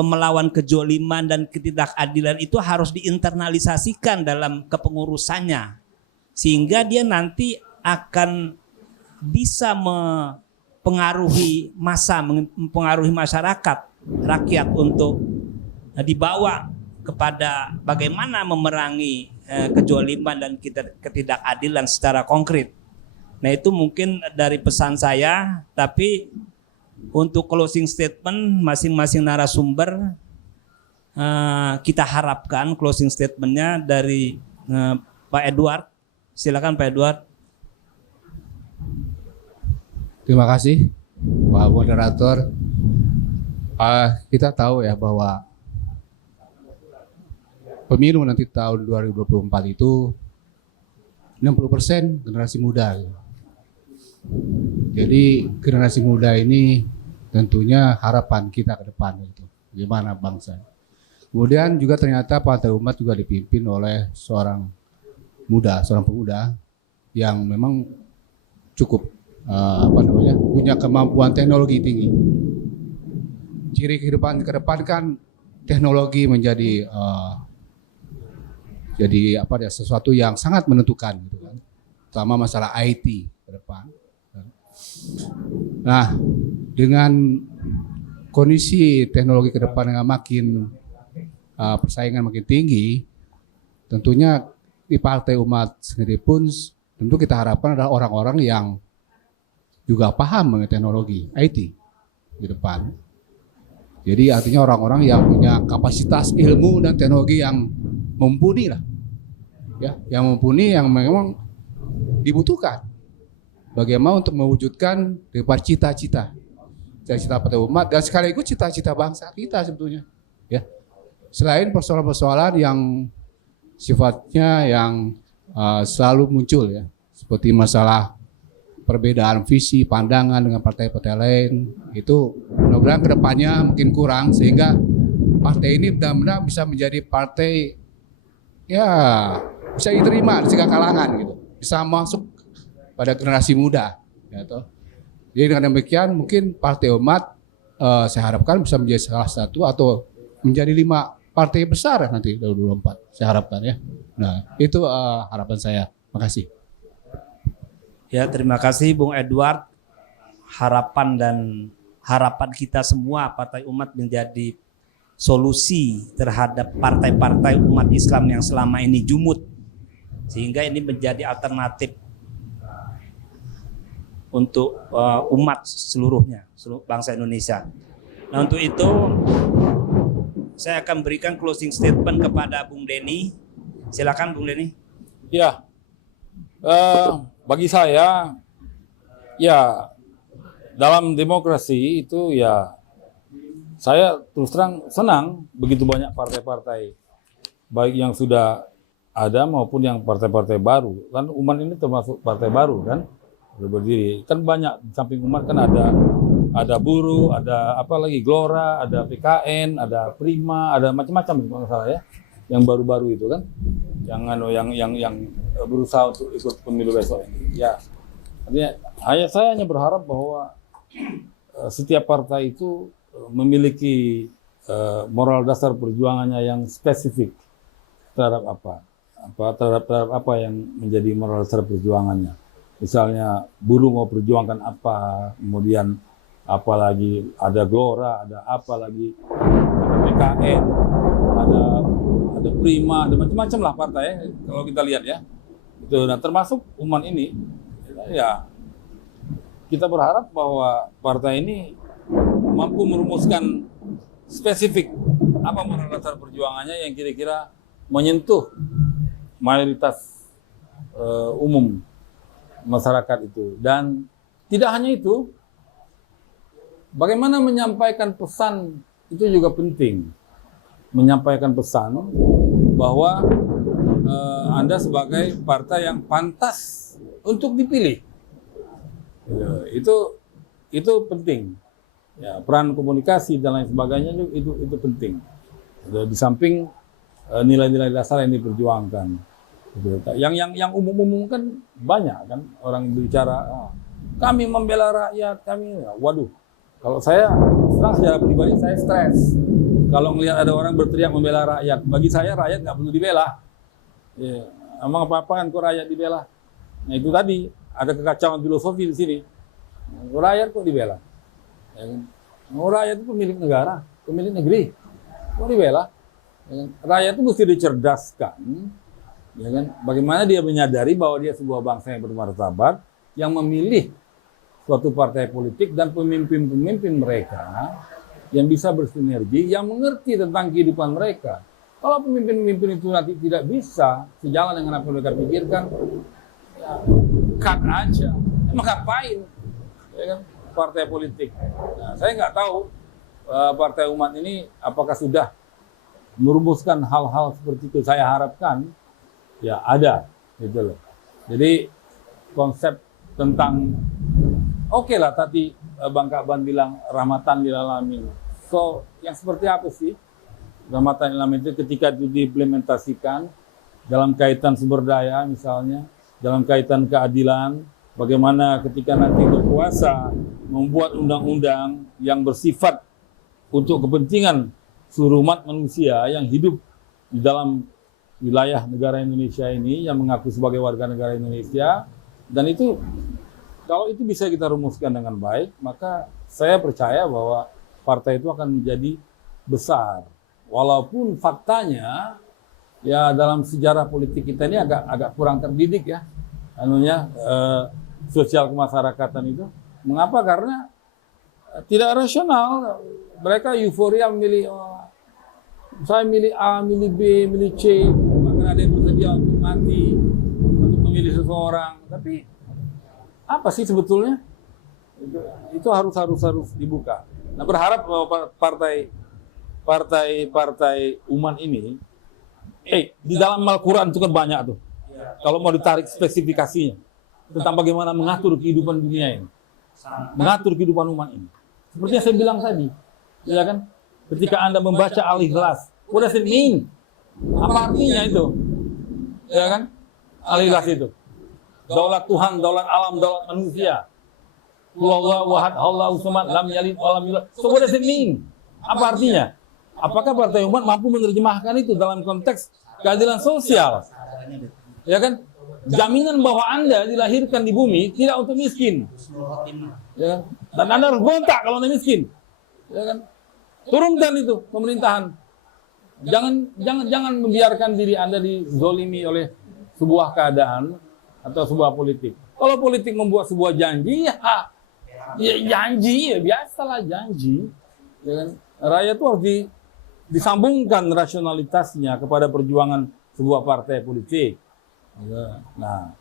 melawan kejoliman dan ketidakadilan itu harus diinternalisasikan dalam kepengurusannya sehingga dia nanti akan bisa mempengaruhi mempengaruhi masyarakat, rakyat untuk dibawa kepada bagaimana memerangi kejoliman dan ketidakadilan secara konkret. Nah, itu mungkin dari pesan saya, tapi untuk closing statement masing-masing narasumber kita harapkan closing statementnya dari Pak Edward. Silakan Pak Edward. Terima kasih Pak Moderator. Kita tahu ya bahwa pemilu nanti tahun 2024 itu 60% generasi muda. Jadi generasi muda ini tentunya harapan kita ke depan itu. Bagaimana bangsa. Kemudian juga ternyata partai umat juga dipimpin oleh seorang pemuda yang memang cukup punya kemampuan teknologi tinggi. Ciri kehidupan ke depan kan teknologi menjadi sesuatu yang sangat menentukan gitu kan. Terutama masalah IT ke depan. Nah, dengan kondisi teknologi ke depan yang makin persaingan makin tinggi, tentunya di partai umat sendiri pun tentu kita harapkan adalah orang-orang yang juga paham mengenai teknologi IT di depan. Jadi artinya orang-orang yang punya kapasitas ilmu dan teknologi yang mumpuni lah, ya, yang mumpuni yang memang dibutuhkan. Bagaimana untuk mewujudkan cita-cita partai umat dan sekaligus cita-cita bangsa kita sebetulnya, ya. Selain persoalan-persoalan yang sifatnya yang selalu muncul ya, seperti masalah perbedaan visi, pandangan dengan partai-partai lain, itu mudah-mudahan kedepannya mungkin kurang sehingga partai ini benar-benar bisa menjadi partai ya bisa diterima di segala kalangan gitu, bisa masuk pada generasi muda. Gitu. Jadi dengan demikian mungkin Partai Umat saya harapkan bisa menjadi salah satu atau menjadi 5 partai besar nanti 2024. Saya harapkan ya. Nah itu harapan saya. Makasih. Ya, terima kasih Bung Edward. Harapan kita semua Partai Umat menjadi solusi terhadap partai-partai umat Islam yang selama ini jumud, sehingga ini menjadi alternatif untuk umat seluruhnya, seluruh bangsa Indonesia. Nah, untuk itu saya akan berikan closing statement kepada Bung Denny. Silakan Bung Denny. Ya, bagi saya, ya dalam demokrasi itu ya saya terus terang senang begitu banyak partai-partai baik yang sudah ada maupun yang partai-partai baru. Kan Umat ini termasuk partai baru kan, berdiri. Kan banyak di samping Umat kan ada Buruh, ada apa lagi Gelora, ada PKN, ada Prima, ada macam-macam kalau salah ya. Yang baru-baru itu kan, yang berusaha untuk ikut pemilu besok ini. Ya, artinya saya hanya berharap bahwa setiap partai itu memiliki moral dasar perjuangannya yang spesifik terhadap terhadap apa yang menjadi moral dasar perjuangannya. Misalnya Buruh mau perjuangkan apa, kemudian apalagi ada Gelora, ada apa lagi, ada PKN, ada Prima, ada macam-macam lah partai kalau kita lihat ya. Itu, nah termasuk Umat ini, ya kita berharap bahwa partai ini mampu merumuskan spesifik apa moral dasar perjuangannya yang kira-kira menyentuh mayoritas umum masyarakat itu. Dan tidak hanya itu, bagaimana menyampaikan pesan itu juga penting. Menyampaikan pesan bahwa Anda sebagai partai yang pantas untuk dipilih. Itu penting. Ya, peran komunikasi dan lain sebagainya itu penting. Di samping nilai-nilai dasar yang diperjuangkan. Yang umum-umum kan banyak kan orang bicara kami membela rakyat, kami waduh. Kalau saya serang secara pribadi saya stres. Kalau melihat ada orang berteriak membela rakyat, bagi saya rakyat nggak perlu dibela. Ya, emang apa-apaan kok rakyat dibela? Nah itu tadi ada kekacauan filosofi di sini. Rakyat kok dibela? Ya, rakyat itu pemilik negara, pemilik negeri. Kok dibela? Ya, rakyat itu mesti dicerdaskan. Ya kan? Bagaimana dia menyadari bahwa dia sebuah bangsa yang bermartabat, yang memilih suatu partai politik dan pemimpin-pemimpin mereka yang bisa bersinergi, yang mengerti tentang kehidupan mereka. Kalau pemimpin-pemimpin itu nanti tidak bisa sejalan dengan apa yang mereka pikirkan, ya, cut aja. Emang ngapain? Ya kan? Partai politik. Nah, saya nggak tahu Partai Umat ini apakah sudah merumuskan hal-hal seperti itu. Saya harapkan ya ada, gitu loh. Jadi konsep tentang oke lah tadi Bang Kaban bilang rahmatan lil alamin. So yang seperti apa sih rahmatan lil alamin itu ketika itu diimplementasikan dalam kaitan sumber daya misalnya, dalam kaitan keadilan, bagaimana ketika nanti berkuasa membuat undang-undang yang bersifat untuk kepentingan seluruh umat manusia yang hidup di dalam wilayah negara Indonesia ini, yang mengaku sebagai warga negara Indonesia. Dan itu, kalau itu bisa kita rumuskan dengan baik, maka saya percaya bahwa partai itu akan menjadi besar. Walaupun faktanya, ya dalam sejarah politik kita ini agak kurang terdidik ya, sosial kemasyarakatan itu. Mengapa? Karena tidak rasional. Mereka euforia memilih, saya milih A, milih B, milih C, bahkan ada yang bersedia untuk mati untuk memilih seseorang. Tapi apa sih sebetulnya? Itu harus dibuka. Nah, berharap bahwa partai Umat ini, di dalam Al-Quran itu kan banyak tuh. Kalau mau ditarik spesifikasinya tentang bagaimana mengatur kehidupan dunia ini, mengatur kehidupan umat ini. Seperti yang saya bilang tadi, ya kan? Ketika Anda membaca Al-Ikhlas, what does it mean? Apa artinya itu? Ya kan? Alilas itu. Daulat Tuhan, daulat alam, daulat manusia. Wallahu wahad, Allahu samad, lam yalid wa lam yulad. So what does it mean? Apa artinya? Apakah Partai Umat mampu menerjemahkan itu dalam konteks keadilan sosial? Ya kan? Jaminan bahwa Anda dilahirkan di bumi tidak untuk miskin. Ya kan? Dan Anda harus berontak kalau Anda miskin. Ya kan? Turunkan itu pemerintahan. Jangan membiarkan diri Anda dizolimi oleh sebuah keadaan atau sebuah politik. Kalau politik membuat sebuah janji, ya janji, ya biasalah janji. Ya kan? Rakyat itu harus disambungkan rasionalitasnya kepada perjuangan sebuah partai politik. Ya. Nah,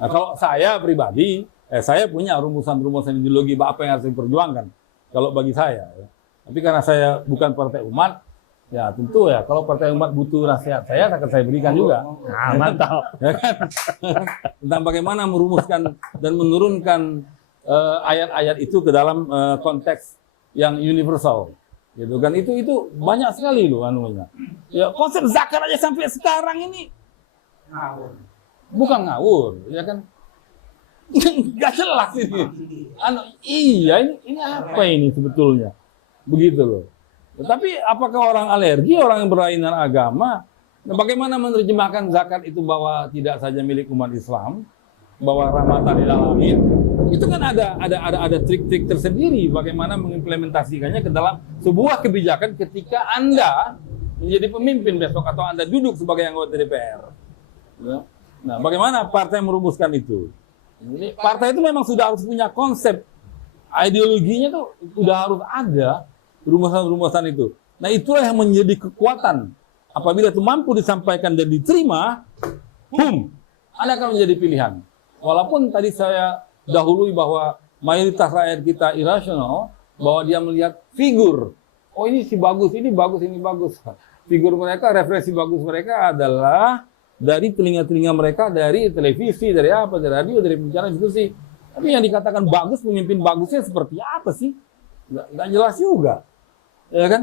kalau saya pribadi, saya punya rumusan-rumusan ideologi apa yang harus diperjuangkan. Kalau bagi saya, ya. Tapi karena saya bukan Partai Umat, ya tentu ya kalau Partai Umat butuh nasihat saya akan saya berikan juga. Nah, mantap. Ya kan? Tentang bagaimana merumuskan dan menurunkan ayat-ayat itu ke dalam konteks yang universal. Gitu kan, itu banyak sekali loh anunya. Ya konsep zakat aja sampai sekarang ini bukan ngawur, ya kan? Gak jelas ini. Iya ini apa ini sebetulnya? Begitu loh. Tetapi apakah orang alergi, orang yang berlainan agama, bagaimana menerjemahkan zakat itu bahwa tidak saja milik umat Islam, bahwa rahmatan lil alamin? Itu kan ada trik-trik tersendiri bagaimana mengimplementasikannya ke dalam sebuah kebijakan ketika Anda menjadi pemimpin besok atau Anda duduk sebagai anggota DPR. Ya. Nah, bagaimana partai merumuskan itu? Jadi, partai itu memang sudah harus punya konsep, ideologinya tuh sudah harus ada rumusan-rumusan itu. Nah, itulah yang menjadi kekuatan. Apabila itu mampu disampaikan dan diterima, Anda akan menjadi pilihan. Walaupun tadi saya dahului bahwa mayoritas rakyat kita irasional, bahwa dia melihat figur. Oh ini si bagus, ini bagus, ini bagus. Figur mereka, referensi bagus mereka adalah dari telinga-telinga mereka, dari televisi, dari apa, dari radio, dari pembicaraan diskusi. Tapi yang dikatakan bagus, pemimpin bagusnya seperti apa sih? Nggak jelas juga. Ya kan?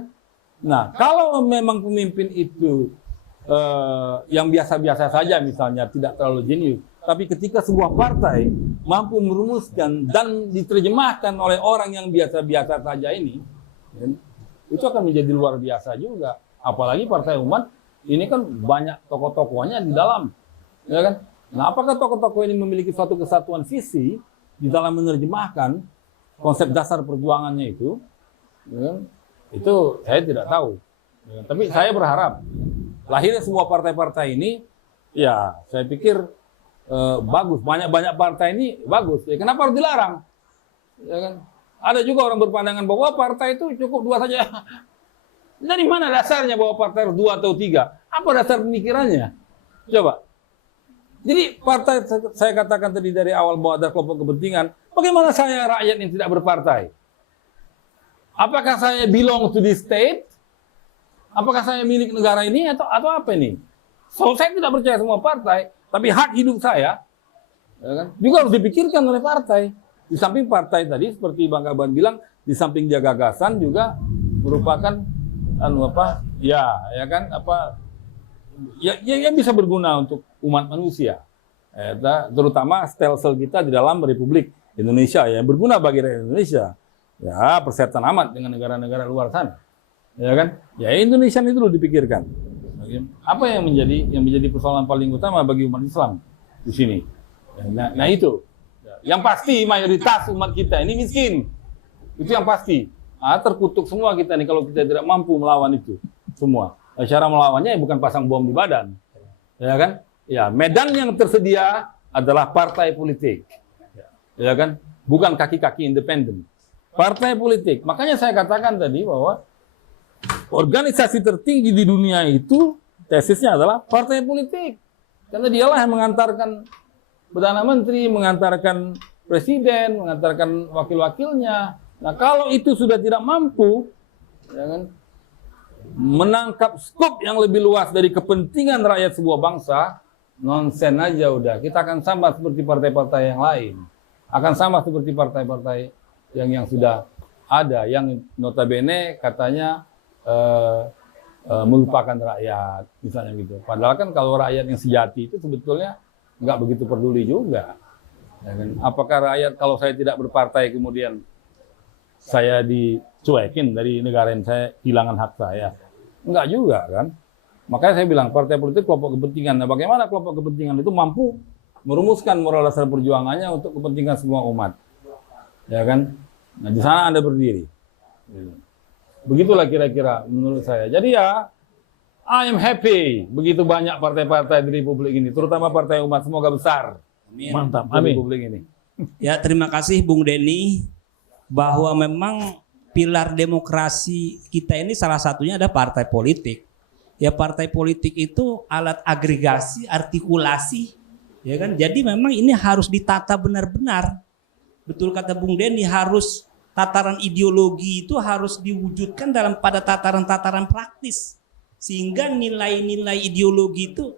Nah, kalau memang pemimpin itu yang biasa-biasa saja misalnya, tidak terlalu jenius, tapi ketika sebuah partai mampu merumuskan dan diterjemahkan oleh orang yang biasa-biasa saja ini, itu akan menjadi luar biasa juga. Apalagi Partai Umat ini kan banyak tokoh-tokohnya di dalam, ya kan? Nah, apakah tokoh-tokoh ini memiliki suatu kesatuan visi di dalam menerjemahkan konsep dasar perjuangannya itu? Ya kan? Itu saya tidak tahu. Ya, tapi saya berharap lahirnya sebuah partai-partai ini, ya saya pikir bagus, banyak partai ini bagus. Ya, kenapa harus dilarang? Ya kan? Ada juga orang berpandangan bahwa partai itu cukup 2 saja. Dari mana dasarnya bahwa partai harus 2 atau 3? Apa dasar pemikirannya? Coba. Jadi partai, saya katakan tadi dari awal bahwa ada kelompok kepentingan. Bagaimana saya rakyat yang tidak berpartai? Apakah saya belong to the state? Apakah saya milik negara ini atau apa ini? So, saya tidak percaya semua partai. Tapi hak hidup saya ya kan, juga harus dipikirkan oleh partai. Di samping partai tadi, seperti Bang Kaban bilang, di samping dia gagasan juga merupakan yang bisa berguna untuk umat manusia. Terutama stelsel kita di dalam Republik Indonesia yang berguna bagi rakyat Indonesia. Ya, persetan amat dengan negara-negara luar sana. Ya kan? Ya Indonesia itu dulu dipikirkan. Apa yang menjadi persoalan paling utama bagi umat Islam di sini? Nah itu, yang pasti mayoritas umat kita ini miskin, itu yang pasti. Terkutuk semua kita nih kalau kita tidak mampu melawan itu semua. Cara melawannya bukan pasang bom di badan, ya kan? Ya medan yang tersedia adalah partai politik, ya kan? Bukan kaki-kaki independen. Partai politik. Makanya saya katakan tadi bahwa organisasi tertinggi di dunia itu tesisnya adalah partai politik. Karena dialah yang mengantarkan Perdana Menteri, mengantarkan Presiden, mengantarkan wakil-wakilnya. Nah kalau itu sudah tidak mampu ya kan, menangkap skop yang lebih luas dari kepentingan rakyat sebuah bangsa, nonsen aja udah. Kita akan sama seperti partai-partai yang lain. Akan sama seperti partai-partai yang sudah ada. Yang notabene katanya melupakan rakyat, misalnya gitu. Padahal kan kalau rakyat yang sejati itu sebetulnya nggak begitu peduli juga. Ya kan? Apakah rakyat kalau saya tidak berpartai kemudian saya dicuekin dari negara yang saya kehilangan hak saya? Enggak juga kan. Makanya saya bilang partai politik kelompok kepentingan. Nah, bagaimana kelompok kepentingan itu mampu merumuskan moral dasar perjuangannya untuk kepentingan semua umat, ya kan? Nah, di sana Anda berdiri. Begitulah kira-kira menurut saya. Jadi ya, I am happy begitu banyak partai-partai di Republik ini, terutama Partai Umat. Semoga besar. Amin. Mantap, Di amin. Republik ini. Ya, terima kasih Bung Denny, bahwa memang pilar demokrasi kita ini salah satunya ada partai politik. Ya, partai politik itu alat agregasi, artikulasi, ya kan? Jadi memang ini harus ditata benar-benar. Betul kata Bung Denny, harus tataran ideologi itu harus diwujudkan pada tataran-tataran praktis, sehingga nilai-nilai ideologi itu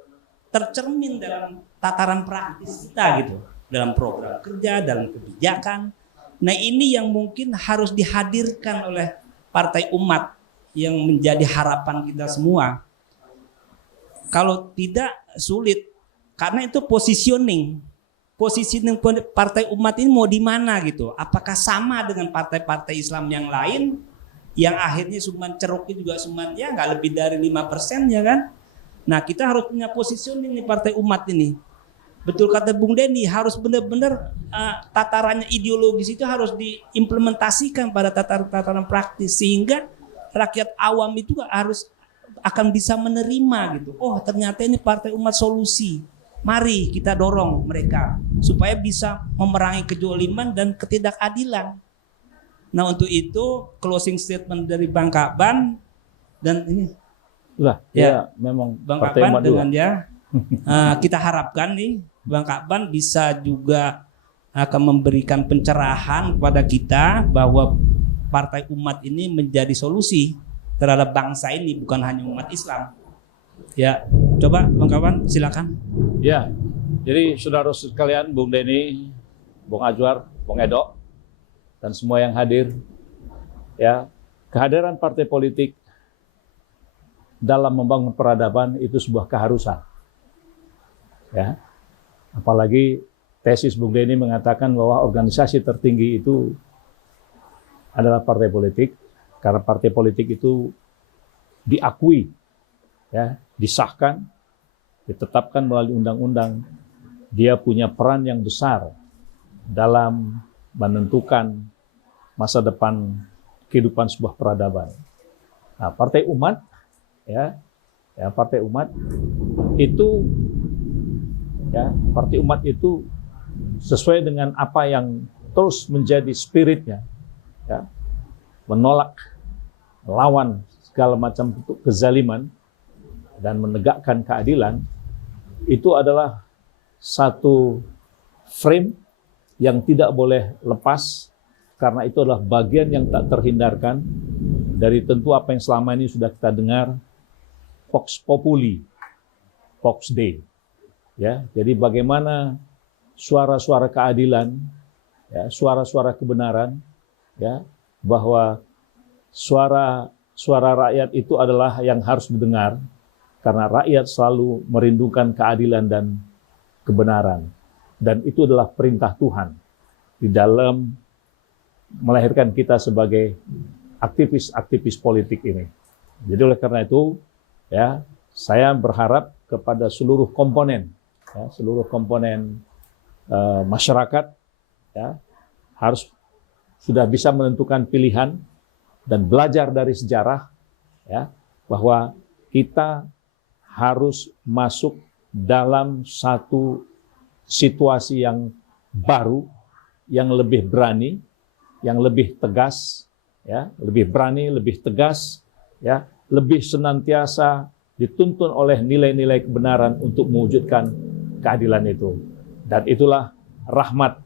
tercermin dalam tataran praktis kita gitu, dalam program kerja, dalam kebijakan. Nah, ini yang mungkin harus dihadirkan oleh Partai Umat yang menjadi harapan kita semua. Kalau tidak, sulit, karena itu positioning Partai Umat ini mau di mana gitu. Apakah sama dengan partai-partai Islam yang lain yang akhirnya cuma ceruknya juga cuma ya nggak lebih dari 5% ya kan? Nah, kita harus punya positioning nih Partai Umat ini. Betul kata Bung Denny, harus benar-benar tatarannya ideologis itu harus diimplementasikan pada tataran praktis, sehingga rakyat awam itu harus akan bisa menerima gitu. Oh, ternyata ini Partai Umat solusi. Mari kita dorong mereka supaya bisa memerangi kezaliman dan ketidakadilan. Nah, untuk itu closing statement dari Bang Kaban dan ini Sudah, ya memang Bang Partai Kaban Umat dengan dua. ya kita harapkan nih Bang Kaban bisa juga akan memberikan pencerahan kepada kita bahwa Partai Umat ini menjadi solusi terhadap bangsa ini, bukan hanya umat Islam. Ya, coba Bang Kaban silakan. Ya, jadi saudara sekalian, Bung Denny, Bung Ajwar, Bung Edo, dan semua yang hadir, ya, kehadiran partai politik dalam membangun peradaban itu sebuah keharusan. Ya, apalagi tesis Bung Denny mengatakan bahwa organisasi tertinggi itu adalah partai politik, karena partai politik itu diakui, ya, disahkan, ditetapkan melalui undang-undang, dia punya peran yang besar dalam menentukan masa depan kehidupan sebuah peradaban. Nah, Partai Umat, ya Partai Umat itu, ya, Partai Umat itu sesuai dengan apa yang terus menjadi spiritnya, ya, menolak, melawan segala macam bentuk kezaliman dan menegakkan keadilan. Itu adalah satu frame yang tidak boleh lepas, karena itu adalah bagian yang tak terhindarkan dari tentu apa yang selama ini sudah kita dengar, Vox Populi, Vox Dei. Ya, jadi bagaimana suara-suara keadilan, ya, suara-suara kebenaran, ya, bahwa suara rakyat itu adalah yang harus didengar, karena rakyat selalu merindukan keadilan dan kebenaran. Dan itu adalah perintah Tuhan di dalam melahirkan kita sebagai aktivis-aktivis politik ini. Jadi oleh karena itu, ya, saya berharap kepada seluruh komponen, ya, seluruh komponen masyarakat, ya, harus sudah bisa menentukan pilihan dan belajar dari sejarah, ya, bahwa kita harus masuk dalam satu situasi yang baru, yang lebih berani, yang lebih tegas, ya, lebih berani, lebih tegas, ya, lebih senantiasa dituntun oleh nilai-nilai kebenaran untuk mewujudkan keadilan itu. Dan itulah rahmat.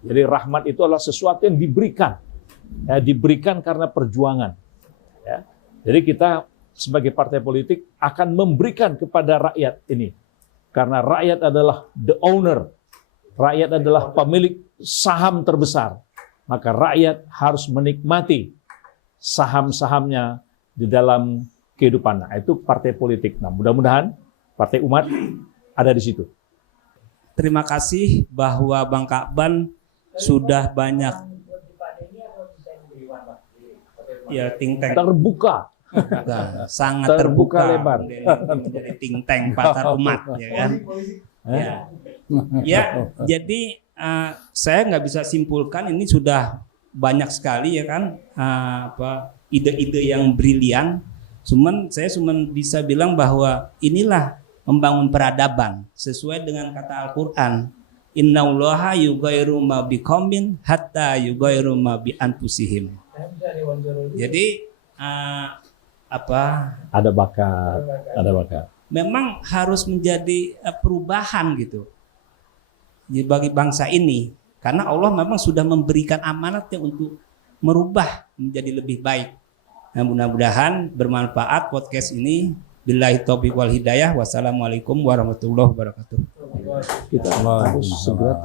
Jadi rahmat itu adalah sesuatu yang diberikan, ya, diberikan karena perjuangan. Ya. Jadi kita sebagai partai politik akan memberikan kepada rakyat ini, karena rakyat adalah the owner, rakyat adalah pemilik saham terbesar, maka rakyat harus menikmati saham-sahamnya di dalam kehidupan. Nah, itu partai politik. Nah, mudah-mudahan Partai Umat ada di situ. Terima kasih bahwa Bang Kakban sudah banyak ya think tank Terbuka. sangat Terbuka terbuka lebar. menjadi think tank Pasar Umat ya kan. Ya, jadi saya nggak bisa simpulkan ini sudah banyak sekali ya kan ide-ide yang brilian. Saya cuma bisa bilang bahwa inilah membangun peradaban sesuai dengan kata Al-Qur'an. Innallaha yughayyiru ma biqaumin hatta yughayyiru ma bi anfusihim. Jadi Ada bakat. memang harus menjadi perubahan gitu bagi bangsa ini, karena Allah memang sudah memberikan amanatnya untuk merubah menjadi lebih baik. Nah, mudah-mudahan bermanfaat podcast ini. Billahi taufiq wal hidayah. Wassalamualaikum warahmatullahi wabarakatuh. Kita harus segera